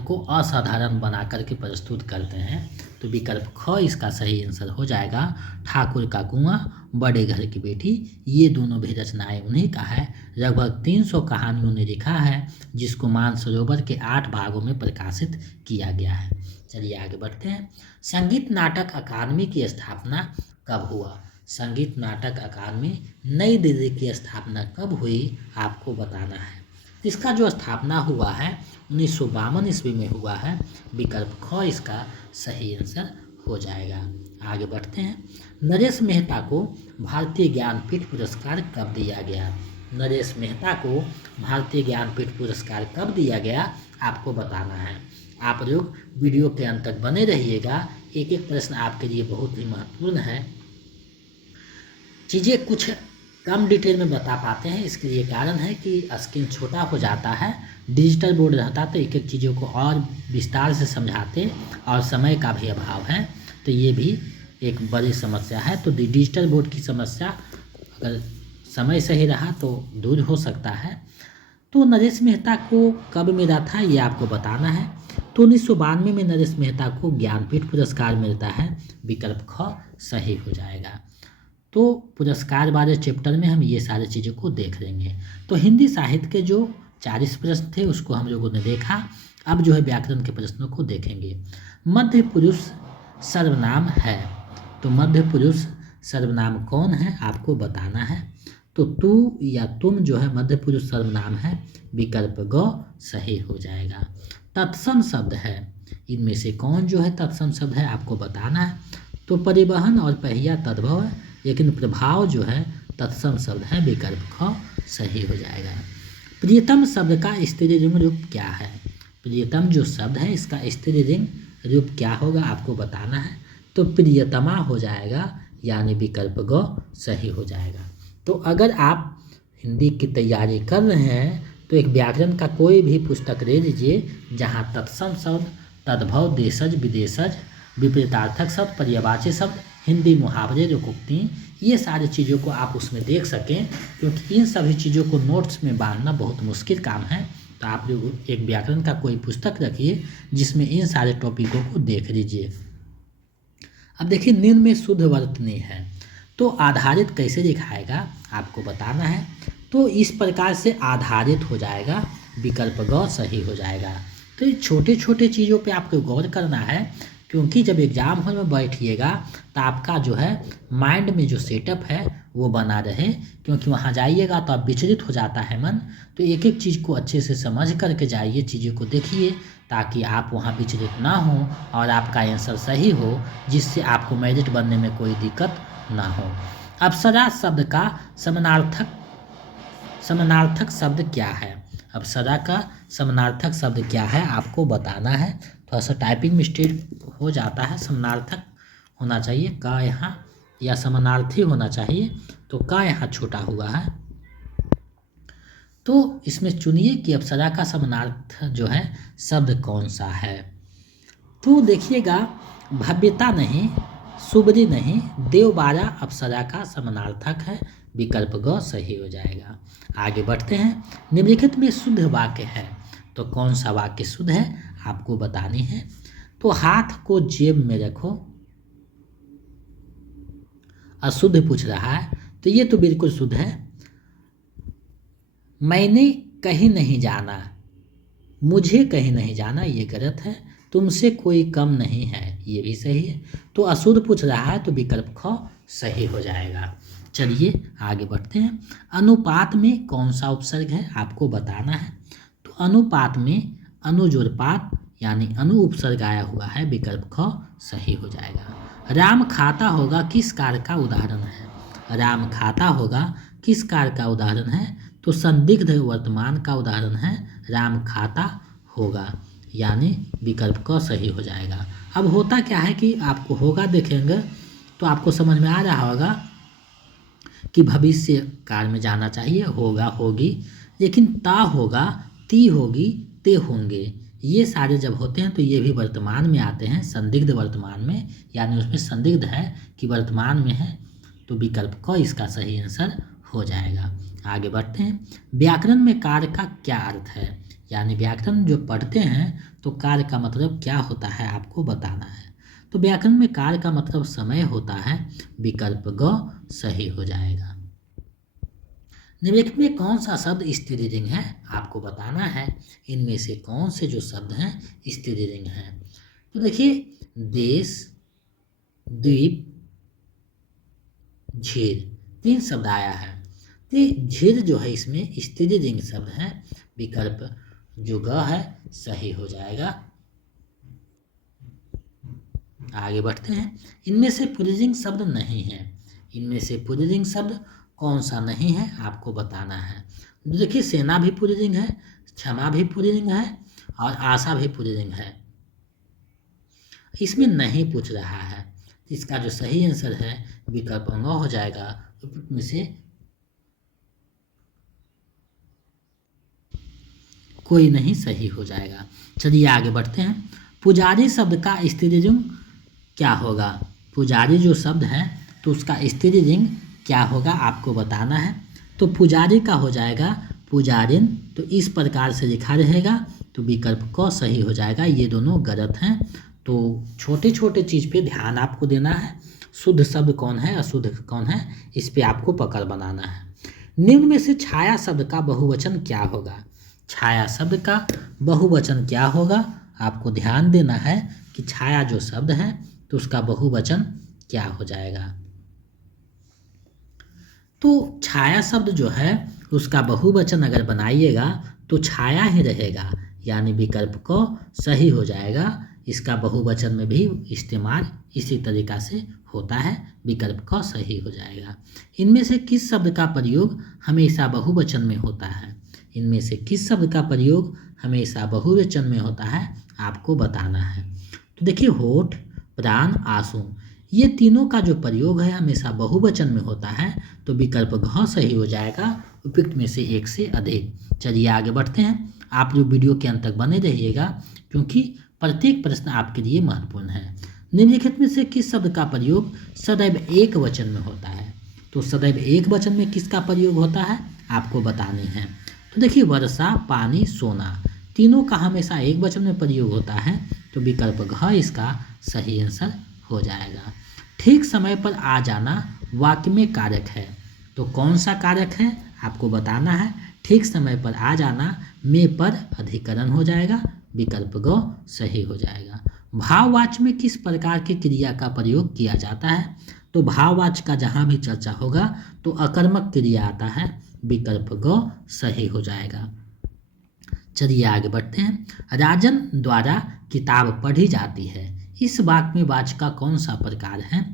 को असाधारण बना करके प्रस्तुत करते हैं। तो विकल्प ख इसका सही आंसर हो जाएगा। ठाकुर का कुआं, बड़े घर की बेटी, ये दोनों भी रचनाएं उन्हीं का है। लगभग 300 कहानियों ने लिखा है, जिसको मानसरोवर के 8 भागों में प्रकाशित किया गया है। चलिए आगे बढ़ते हैं। संगीत नाटक अकादमी की स्थापना कब हुआ? संगीत नाटक अकादमी नई दिल्ली की स्थापना कब हुई आपको बताना है। इसका जो स्थापना हुआ है 1952 ईस्वी में हुआ है। विकल्प ख इसका सही आंसर हो जाएगा। आगे बढ़ते हैं। नरेश मेहता को भारतीय ज्ञानपीठ पुरस्कार कब दिया गया। नरेश मेहता को भारतीय ज्ञानपीठ पुरस्कार कब दिया गया आपको बताना है। आप लोग वीडियो के अंत तक बने रहिएगा, एक एक प्रश्न आपके लिए बहुत ही महत्वपूर्ण है। चीज़ें कुछ कम डिटेल में बता पाते हैं, इसके लिए कारण है कि स्क्रीन छोटा हो जाता है। डिजिटल बोर्ड रहता तो एक एक चीज़ों को और विस्तार से समझाते, और समय का भी अभाव है तो ये भी एक बड़ी समस्या है। तो डिजिटल बोर्ड की समस्या अगर समय सही रहा तो दूर हो सकता है। तो नरेश मेहता को कब मिला था ये आपको बताना है। तो 1992 में नरेश मेहता को ज्ञानपीठ पुरस्कार मिलता है। विकल्प ख सही हो जाएगा। तो पुरस्कार वाले चैप्टर में हम ये सारी चीज़ों को देख लेंगे। तो हिंदी साहित्य के जो 40 प्रश्न थे उसको हम लोगों ने देखा। अब जो है व्याकरण के प्रश्नों को देखेंगे। मध्य पुरुष सर्वनाम है, तो मध्य पुरुष सर्वनाम कौन है आपको बताना है। तो तू या तुम जो है मध्य पुरुष सर्वनाम है। विकल्प ग सही हो जाएगा। तत्सम शब्द है, इनमें से कौन जो है तत्सम शब्द है आपको बताना है। तो परिवहन और पहिया तद्भव है, लेकिन प्रभाव जो है तत्सम शब्द है। विकल्प ख सही हो जाएगा। प्रियतम शब्द का स्त्रीलिंग रूप क्या है। प्रियतम जो शब्द है इसका स्त्रीलिंग रूप क्या होगा आपको बताना है। तो प्रियतमा हो जाएगा, यानी विकल्प ग सही हो जाएगा। तो अगर आप हिंदी की तैयारी कर रहे हैं तो एक व्याकरण का कोई भी पुस्तक ले लीजिए जहाँ तत्सम शब्द, तद्भव, देशज, विदेशज, विपरीतार्थक शब्द, पर्यायवाची शब्द, हिंदी मुहावरे, लोकोक्ति, ये सारी चीज़ों को आप उसमें देख सकें, क्योंकि इन सभी चीज़ों को नोट्स में बांधना बहुत मुश्किल काम है। तो आप लोग एक व्याकरण का कोई पुस्तक रखिए जिसमें इन सारे टॉपिकों को देख लीजिए। अब देखिए निम्न में शुद्ध वर्तनी है, तो आधारित कैसे दिखाएगा आपको बताना है। तो इस प्रकार से आधारित हो जाएगा। विकल्प ग सही हो जाएगा। तो ये छोटे छोटे चीज़ों पे आपको गौर करना है, क्योंकि जब एग्जाम हॉल में बैठिएगा तो आपका जो है माइंड में जो सेटअप है वो बना रहे, क्योंकि वहाँ जाइएगा तो आप विचलित हो जाता है मन। तो एक एक चीज़ को अच्छे से समझ करके जाइए, चीज़ों को देखिए, ताकि आप वहाँ विचलित ना हो और आपका आंसर सही हो, जिससे आपको मेरिट बनने में कोई दिक्कत ना हो। अप्सरा शब्द का समानार्थक शब्द क्या है। अप्सरा का समानार्थक शब्द क्या है आपको बताना है। थोड़ा सा टाइपिंग मिस्टेक हो जाता है, समानार्थक होना चाहिए का यहाँ, या समानार्थी होना चाहिए, तो का यहाँ छोटा हुआ है। तो इसमें चुनिए कि अप्सरा का समानार्थ जो है शब्द कौन सा है। तो देखिएगा, भव्यता नहीं, सुबरी नहीं, देवबारा अप्सरा का समानार्थक है। विकल्प ग सही हो जाएगा। आगे बढ़ते हैं। निम्नलिखित में शुद्ध वाक्य है, तो कौन सा वाक्य शुद्ध है आपको बतानी है। तो हाथ को जेब में रखो, अशुद्ध पूछ रहा है, तो ये तो बिल्कुल शुद्ध है। मैंने कहीं नहीं जाना, मुझे कहीं नहीं जाना, ये गलत है। तुमसे कोई कम नहीं है, ये भी सही है। तो अशुद्ध पूछ रहा है, तो विकल्प ख सही हो जाएगा। चलिए आगे बढ़ते हैं। अनुपात में कौन सा उपसर्ग है आपको बताना है। तो अनुपात में अनुजोरपात यानी अनु उपसर्ग आया हुआ है। विकल्प ख सही हो जाएगा। राम खाता होगा किस कार्य का उदाहरण है। राम खाता होगा किस कार्य का उदाहरण है। तो संदिग्ध वर्तमान का उदाहरण है राम खाता होगा, यानी विकल्प क सही हो जाएगा। अब होता क्या है कि आपको होगा देखेंगे तो आपको समझ में आ रहा होगा कि भविष्य काल में जाना चाहिए, होगा, होगी, लेकिन ता होगा, ती होगी, ते होंगे, ये सारे जब होते हैं तो ये भी वर्तमान में आते हैं, संदिग्ध वर्तमान में, यानी उसमें संदिग्ध है कि वर्तमान में है। तो विकल्प क इसका सही आंसर हो जाएगा। आगे बढ़ते हैं। व्याकरण में कार्य का क्या अर्थ है, यानी व्याकरण जो पढ़ते हैं तो कार्य का मतलब क्या होता है आपको बताना है। तो व्याकरण में कार्य का मतलब समय होता है। विकल्प ग सही हो जाएगा। निम्नलिखित में कौन सा शब्द स्त्रीलिंग है आपको बताना है। इनमें से कौन से जो शब्द हैं स्त्रीलिंग हैं। तो देखिए, देश, द्वीप, झीर, 3 शब्द आया है। तो झीर जो है इसमें स्त्रीलिंग शब्द है, विकल्प जो ग है सही हो जाएगा। आगे बढ़ते हैं। इनमें से पुल्लिंग शब्द नहीं है। इनमें से पुल्लिंग शब्द कौन सा नहीं है आपको बताना है। देखिए सेना भी पुल्लिंग है, क्षमा भी पुल्लिंग है और आशा भी पुल्लिंग है। इसमें नहीं पूछ रहा है। इसका जो सही आंसर है विकल्प ङ हो जाएगा। में से कोई नहीं सही हो जाएगा। चलिए आगे बढ़ते हैं। पुजारी शब्द का स्त्रीलिंग क्या होगा। पुजारी जो शब्द है तो उसका स्त्रीलिंग क्या होगा आपको बताना है। तो पुजारी का हो जाएगा पुजारिन, तो इस प्रकार से लिखा रहेगा, तो विकल्प क सही हो जाएगा। ये दोनों गलत हैं। तो छोटे छोटे चीज़ पे ध्यान आपको देना है। शुद्ध शब्द कौन है, अशुद्ध कौन है, इस पे आपको पकड़ बनाना है। निम्न में से छाया शब्द का बहुवचन क्या होगा। छाया शब्द का बहुवचन क्या होगा आपको ध्यान देना है कि छाया जो शब्द है तो उसका बहुवचन क्या हो जाएगा। तो छाया शब्द जो है उसका बहुवचन अगर बनाइएगा तो छाया ही रहेगा, यानी विकल्प को सही हो जाएगा। इसका बहुवचन में भी इस्तेमाल इसी तरीका से होता है, विकल्प को सही हो जाएगा। इनमें से किस शब्द का प्रयोग हमेशा बहुवचन में होता है। इनमें से किस शब्द का प्रयोग हमेशा बहुवचन में होता है आपको बताना है। तो देखिए होठ, प्राण, आंसू, ये तीनों का जो प्रयोग है हमेशा बहुवचन में होता है, तो विकल्प घ सही हो जाएगा। उपयुक्त में से एक से अधिक। चलिए आगे बढ़ते हैं। आप जो वीडियो के अंत तक बने रहिएगा क्योंकि प्रत्येक प्रश्न आपके लिए महत्वपूर्ण है। निम्नलिखित में से किस शब्द का प्रयोग सदैव एक वचन में होता है। तो सदैव एक वचन में किसका प्रयोग होता है आपको बतानी है। तो देखिए वर्षा, पानी, सोना, तीनों का हमेशा एक वचन में प्रयोग होता है, तो विकल्प घ इसका सही आंसर हो जाएगा। ठीक समय पर आ जाना वाक्य में कारक है, तो कौन सा कारक है आपको बताना है। ठीक समय पर आ जाना में पर अधिकरण हो जाएगा, विकल्प ग सही हो जाएगा। भाववाच्य में किस प्रकार की क्रिया का प्रयोग किया जाता है। तो भाववाच्य का जहाँ भी चर्चा होगा तो अकर्मक क्रिया आता है, विकल्प ग सही हो जाएगा। चलिए आगे बढ़ते हैं। राजन द्वारा किताब पढ़ी जाती है, इस वाक्य में वाच्य का कौन सा प्रकार है।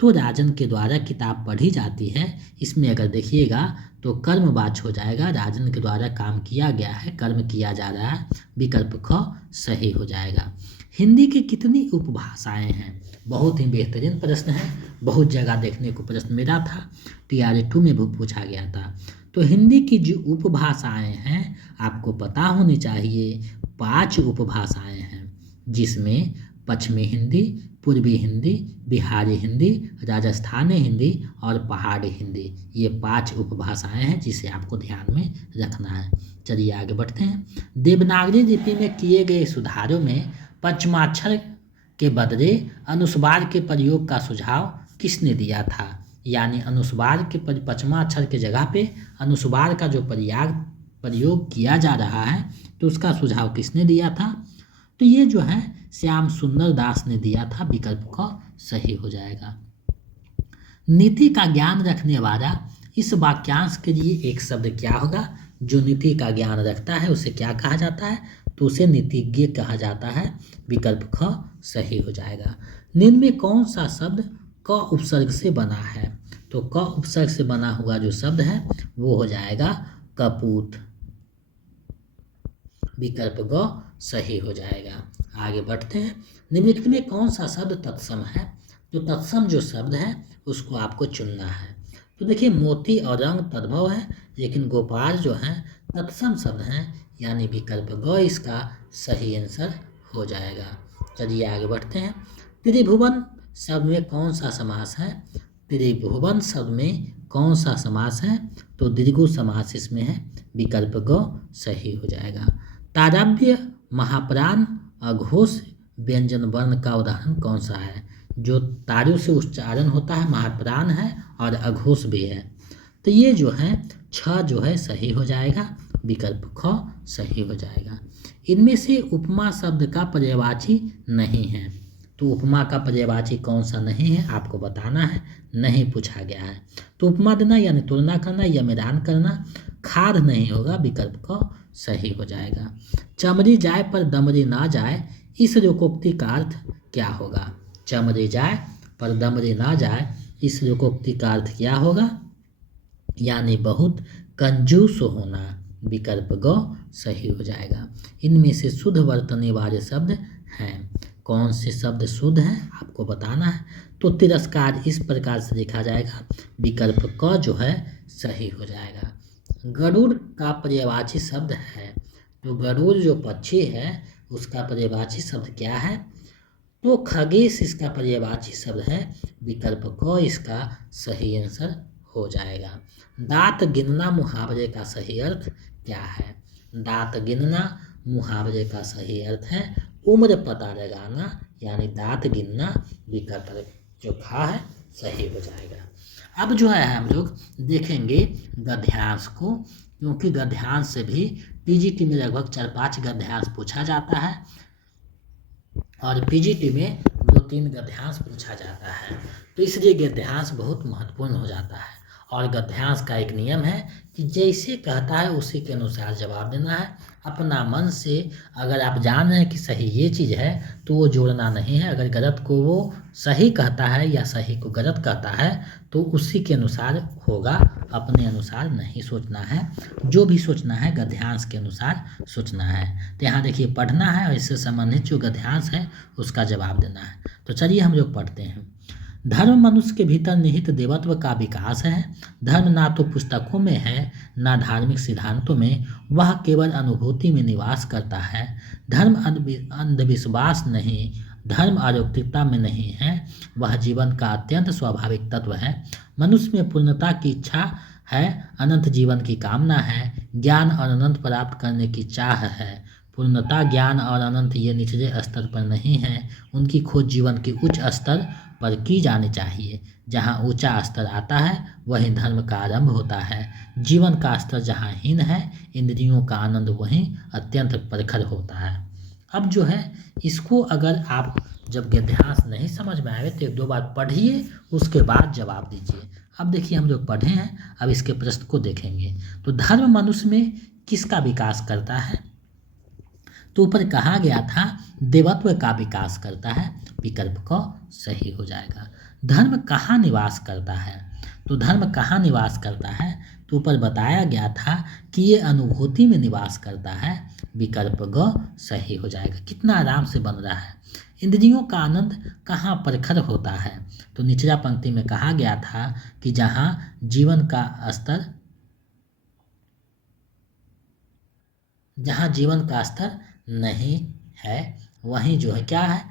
तो राजन के द्वारा किताब पढ़ी जाती है, इसमें अगर देखिएगा तो कर्मवाच्य हो जाएगा। राजन के द्वारा काम किया गया है, कर्म किया जा रहा है, विकल्प ख सही हो जाएगा। हिंदी की कितनी उपभाषाएं हैं। बहुत ही बेहतरीन प्रश्न है, बहुत जगह देखने को प्रश्न मिला था, TRA 2 में भी पूछा गया था। तो हिंदी की जो उपभाषाएं हैं आपको पता होनी चाहिए। 5 उपभाषाएं हैं, जिसमें पश्चिमी हिंदी, पूर्वी हिंदी, बिहारी हिंदी, राजस्थानी हिंदी और पहाड़ी हिंदी, ये 5 उपभाषाएं हैं जिसे आपको ध्यान में रखना है। चलिए आगे बढ़ते हैं। देवनागरी लिपि में किए गए सुधारों में पंचमाक्षर के बदले अनुस्वार के प्रयोग का सुझाव किसने दिया था। यानी अनुस्वार के पंचमाक्षर के जगह पे अनुस्वार का जो प्रयोग किया जा रहा है तो उसका सुझाव किसने दिया था। तो ये जो है श्याम सुंदर दास ने दिया था, विकल्प का सही हो जाएगा। नीति का ज्ञान रखने वाला इस वाक्यांश के लिए एक शब्द क्या होगा। जो नीति का ज्ञान रखता है उसे क्या कहा जाता है, तो उसे नीतिज्ञ कहा जाता है, विकल्प ख सही हो जाएगा। निम्न में कौन सा शब्द क उपसर्ग से बना है। तो क उपसर्ग से बना हुआ जो शब्द है वो हो जाएगा कपूत, विकल्प ग सही हो जाएगा। आगे बढ़ते हैं। निम्नलिखित में कौन सा शब्द तत्सम है। तो तत्सम जो शब्द है उसको आपको चुनना है। तो देखिए मोती और रंग तद्भव है, लेकिन गोपाल जो है तत्सम शब्द हैं, यानी विकल्प ग इसका सही आंसर हो जाएगा। चलिए आगे बढ़ते हैं। त्रिभुवन शब्द में कौन सा समास है। त्रिभुवन शब्द में कौन सा समास है, तो द्विगु समास इसमें है, विकल्प ग सही हो जाएगा। तारव्य, महाप्राण, अघोष व्यंजन वर्ण का उदाहरण कौन सा है। जो तारु से उच्चारण होता है, महाप्राण है और अघोष भी है, तो ये जो है छ जो है सही हो जाएगा, विकल्प ख सही हो जाएगा। इनमें से उपमा शब्द का पर्यायवाची नहीं है। तो उपमा का पर्यायवाची कौन सा नहीं है आपको बताना है, नहीं पूछा गया है। तो उपमा देना यानी तुलना करना या मिलान करना। खाद नहीं होगा, विकल्प क सही हो जाएगा। चमरी जाए पर दमरी ना जाए, इस लोकोक्ति का अर्थ क्या होगा? चमरी जाए पर दमरी ना जाए, इस लोकोक्ति का अर्थ क्या होगा? यानी बहुत कंजूस होना। विकल्प ग सही हो जाएगा। इनमें से शुद्ध वर्तने वाले शब्द हैं। कौन से शब्द शुद्ध हैं आपको बताना है। तो तिरस्कार इस प्रकार से लिखा जाएगा, विकल्प क जो है सही हो जाएगा। गरुड़ का पर्यायवाची शब्द है, तो गरुड़ जो पक्षी है उसका पर्यायवाची शब्द क्या है? तो खगेश इसका पर्यायवाची शब्द है, विकल्प क इसका सही आंसर हो जाएगा। दांत गिनना मुहावरे का सही अर्थ क्या है? दांत गिनना मुहावरे का सही अर्थ है उम्र पता लगाना, यानी दांत गिनना। विकल्प जो खा है सही हो जाएगा। अब जो है हम लोग देखेंगे गद्यांश को, क्योंकि गद्यांश से भी पीजीटी में लगभग 4-5 गद्यांश पूछा जाता है और पीजीटी में 2-3 गद्यांश पूछा जाता है, तो इसलिए गद्यांश बहुत महत्वपूर्ण हो जाता है। और गद्यांश का एक नियम है कि जैसे कहता है उसी के अनुसार जवाब देना है। अपना मन से अगर आप जान रहे हैं कि सही ये चीज़ है तो वो जोड़ना नहीं है। अगर गलत को वो सही कहता है या सही को गलत कहता है तो उसी के अनुसार होगा, अपने अनुसार नहीं सोचना है। जो भी सोचना है गद्यांश के अनुसार सोचना है। तो यहाँ देखिए पढ़ना है और इससे संबंधित जो गद्यांश है उसका जवाब देना है। तो चलिए हम लोग पढ़ते हैं। धर्म मनुष्य के भीतर निहित देवत्व का विकास है। धर्म ना तो पुस्तकों में है ना धार्मिक सिद्धांतों में, वह केवल अनुभूति में निवास करता है। धर्म अंधविश्वास नहीं, धर्म अयौक्तिकता में नहीं है, वह जीवन का अत्यंत स्वाभाविक तत्व है। मनुष्य में पूर्णता की इच्छा है, अनंत जीवन की कामना है, ज्ञान और अनंत प्राप्त करने की चाह है। पूर्णता, ज्ञान और अनंत ये निचले स्तर पर नहीं है, उनकी खोज जीवन के उच्च स्तर पर की जानी चाहिए। जहाँ ऊंचा स्तर आता है वहीं धर्म का आरंभ होता है। जीवन का स्तर जहाँ हीन है, इंद्रियों का आनंद वहीं अत्यंत प्रखर होता है। अब जो है इसको अगर आप जब गद्यांश नहीं समझ में आए तो 1-2 बार पढ़िए, उसके बाद जवाब दीजिए। अब देखिए हम लोग पढ़े हैं, अब इसके प्रश्न को देखेंगे। तो धर्म मनुष्य में किसका विकास करता है? तो ऊपर कहा गया था देवत्व का विकास करता है, विकल्प क सही हो जाएगा। धर्म कहाँ निवास करता है? तो धर्म कहाँ निवास करता है? तो ऊपर बताया गया था कि ये अनुभूति में निवास करता है, विकल्प ग सही हो जाएगा। कितना आराम से बन रहा है। इंद्रियों का आनंद कहाँ प्रखर होता है? तो निचला पंक्ति में कहा गया था कि जहाँ जीवन का स्तर नहीं है वहीं जो है क्या है,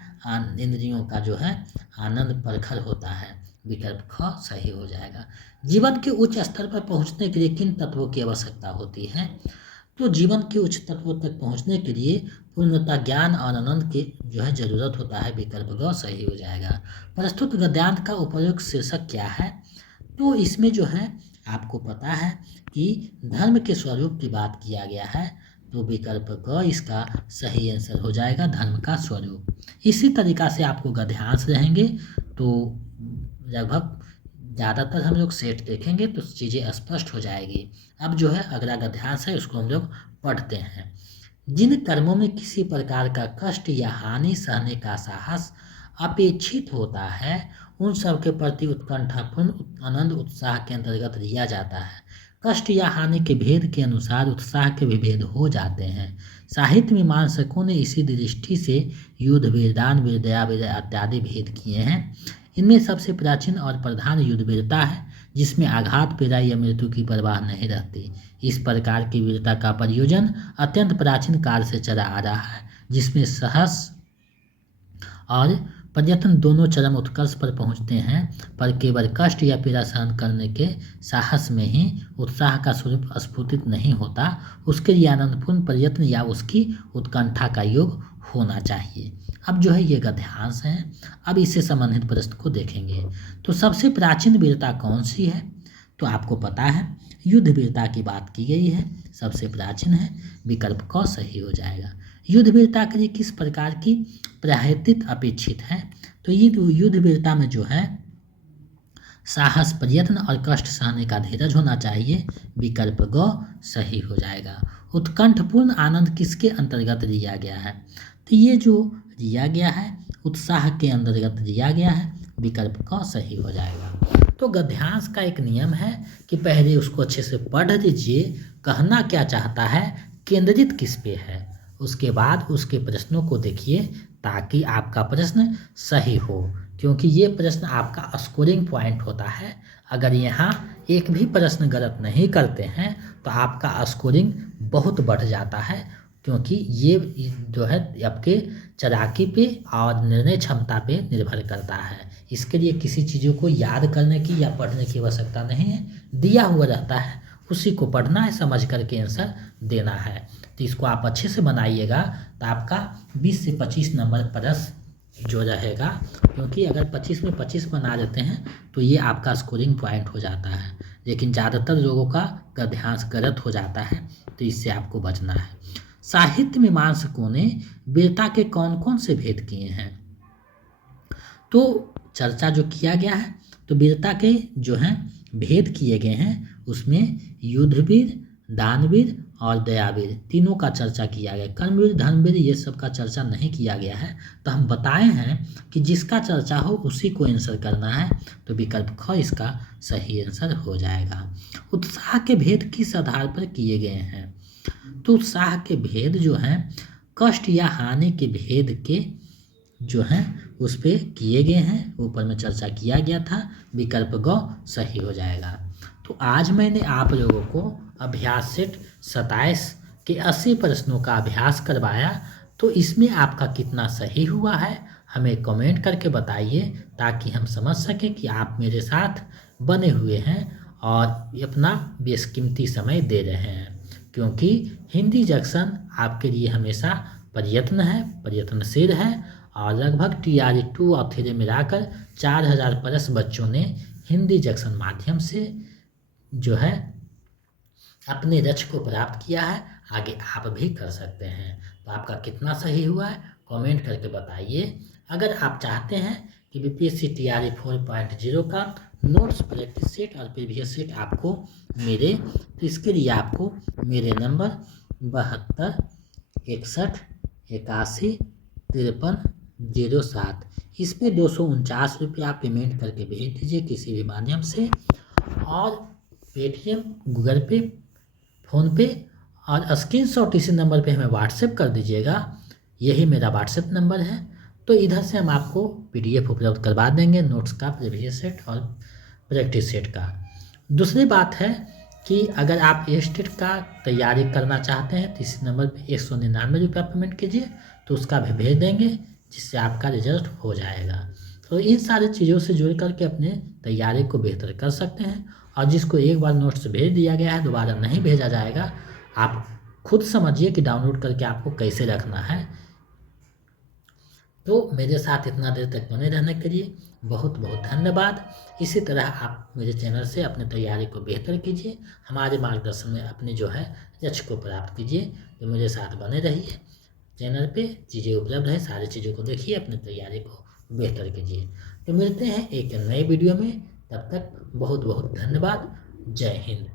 इंद्रियों का जो है आनंद प्रखर होता है, विकल्प ख सही हो जाएगा। जीवन के उच्च स्तर पर पहुंचने के लिए किन तत्वों की आवश्यकता होती है? तो जीवन के उच्च तत्वों तक पहुंचने के लिए पूर्णता, ज्ञान और आनंद की जो है जरूरत होता है, विकल्प ग सही हो जाएगा। प्रस्तुत गद्यांश का उपयुक्त शीर्षक क्या है? तो इसमें जो है आपको पता है कि धर्म के स्वरूप की बात किया गया है, तो विकल्प क इसका सही आंसर हो जाएगा, धर्म का स्वरूप। इसी तरीका से आपको गद्यांश रहेंगे, तो लगभग ज़्यादातर हम लोग सेट देखेंगे तो चीज़ें स्पष्ट हो जाएगी। अब जो है अगला गद्यांश है उसको हम लोग पढ़ते हैं। जिन कर्मों में किसी प्रकार का कष्ट या हानि सहने का साहस अपेक्षित होता है उन सब के प्रति उत्कंठापूर्ण आनंद उत्साह के अंतर्गत लिया जाता है। कष्ट या हानि के भेद के अनुसार उत्साह के भी भेद हो जाते हैं। साहित्य मीमांसकों ने इसी दृष्टि से युद्ध, वीरदान, वीरदया, वीर इत्यादि भेद किए हैं। इनमें सबसे प्राचीन और प्रधान युद्ध वीरता है, जिसमें आघात, पीड़ा या मृत्यु की परवाह नहीं रहती। इस प्रकार की वीरता का प्रयोजन अत्यंत प्राचीन काल से चला आ रहा है, जिसमें साहस और प्रयत्न दोनों चरम उत्कर्ष पर पहुंचते हैं, पर केवल कष्ट या पीड़ा सहन करने के साहस में ही उत्साह का स्वरूप स्फुटित नहीं होता, उसके लिए आनंदपूर्ण प्रयत्न या उसकी उत्कंठा का योग होना चाहिए। अब जो है ये गद्यांश है। अब इससे संबंधित प्रश्न को देखेंगे। तो सबसे प्राचीन वीरता कौन सी है? तो आपको पता है युद्ध वीरता की बात की गई है, सबसे प्राचीन है, विकल्प क सही हो जाएगा। युद्ध वीरता के लिए किस प्रकार की प्रायश्चित अपेक्षित है? तो ये युद्ध वीरता में जो है साहस, प्रयत्न और कष्ट सहने का धीरज होना चाहिए। विकल्प ग सही हो जाएगा। उत्कंठपूर्ण आनंद किसके अंतर्गत लिया गया है? तो ये जो लिया गया है उत्साह के अंतर्गत लिया गया है। विकल्प क सही हो जाएगा। तो गद्यांश का एक नियम है कि पहले उसको अच्छे से पढ़ लीजिए, कहना क्या चाहता है, केंद्रित किस पे है, उसके बाद उसके प्रश्नों को देखिए ताकि आपका प्रश्न सही हो, क्योंकि ये प्रश्न आपका स्कोरिंग पॉइंट होता है। अगर यहाँ एक भी प्रश्न गलत नहीं करते हैं तो आपका स्कोरिंग बहुत बढ़ जाता है, क्योंकि ये जो है आपके चालाकी पे और निर्णय क्षमता पे निर्भर करता है। इसके लिए किसी चीज़ों को याद करने की या पढ़ने की आवश्यकता नहीं है, दिया हुआ रहता है उसी को पढ़ना है, समझ करके आंसर देना है। तो इसको आप अच्छे से बनाइएगा तो आपका 20 से 25 नंबर प्रश्न जो रहेगा, क्योंकि अगर 25 में 25 बना देते हैं तो ये आपका स्कोरिंग पॉइंट हो जाता है। लेकिन ज़्यादातर लोगों का गद्यांश गलत हो जाता है, तो इससे आपको बचना है। साहित्य मीमांसकों ने वीरता के कौन कौन से भेद किए हैं? तो चर्चा जो किया गया है तो वीरता के जो हैं भेद किए गए हैं, उसमें युद्धवीर, दानवीर और दयावीर तीनों का चर्चा किया गया। कर्मवीर, धर्मवीर ये सब का चर्चा नहीं किया गया है। तो हम बताए हैं कि जिसका चर्चा हो उसी को आंसर करना है। तो विकल्प ख इसका सही आंसर हो जाएगा। उत्साह के भेद किस आधार पर किए गए हैं? तो उत्साह के भेद जो हैं कष्ट या हानि के भेद के जो हैं उस पर किए गए हैं, ऊपर में चर्चा किया गया था। विकल्प ग सही हो जाएगा। तो आज मैंने आप लोगों को अभ्यास सेट 27 के 80 प्रश्नों का अभ्यास करवाया। तो इसमें आपका कितना सही हुआ है हमें कमेंट करके बताइए, ताकि हम समझ सकें कि आप मेरे साथ बने हुए हैं और अपना बेशकीमती समय दे रहे हैं। क्योंकि हिंदी जंक्शन आपके लिए हमेशा प्रयत्न है, प्रयत्नशील है और लगभग TRE 2 और 3 मिलाकर 4000 प्लस बच्चों ने हिंदी जंक्शन माध्यम से जो है अपने लक्ष्य को प्राप्त किया है। आगे आप भी कर सकते हैं। तो आपका कितना सही हुआ है कमेंट करके बताइए। अगर आप चाहते हैं कि BPSC TRE 4.0 का नोट्स, प्रैक्टिस सेट और प्रीवियस सेट आपको मिले, तो इसके लिए आपको मेरे नंबर 72 61 81 53 07 इस पर 249 रुपये आप पेमेंट करके भेज दीजिए किसी भी माध्यम से, और पेटीएम, गूगल पे, फ़ोनपे और स्क्रीनशॉट इसी नंबर पे हमें व्हाट्सएप कर दीजिएगा। यही मेरा व्हाट्सएप नंबर है। तो इधर से हम आपको PDF उपलब्ध करवा देंगे नोट्स का, प्रीवियस सेट और प्रैक्टिस सेट का। दूसरी बात है कि अगर आप स्टेट का तैयारी करना चाहते हैं तो इसी नंबर पे 199 रुपया पेमेंट कीजिए, तो उसका भी भेज देंगे, जिससे आपका रिजल्ट हो जाएगा। तो इन सारी चीज़ों से जुड़ करके अपने तैयारी को बेहतर कर सकते हैं। और जिसको एक बार नोट्स भेज दिया गया है दोबारा नहीं भेजा जाएगा, आप खुद समझिए कि डाउनलोड करके आपको कैसे रखना है। तो मेरे साथ इतना देर तक बने रहने के लिए बहुत बहुत धन्यवाद। इसी तरह आप मेरे चैनल से अपने तैयारी को बेहतर कीजिए, हमारे मार्गदर्शन में अपने जो है लक्ष्य को प्राप्त कीजिए। तो मेरे साथ बने रहिए। चैनल पे चीज़ें उपलब्ध है, सारी चीज़ों को देखिए, अपनी तैयारी को बेहतर कीजिए। तो मिलते हैं एक नए वीडियो में, तब तक बहुत बहुत धन्यवाद। जय हिंद।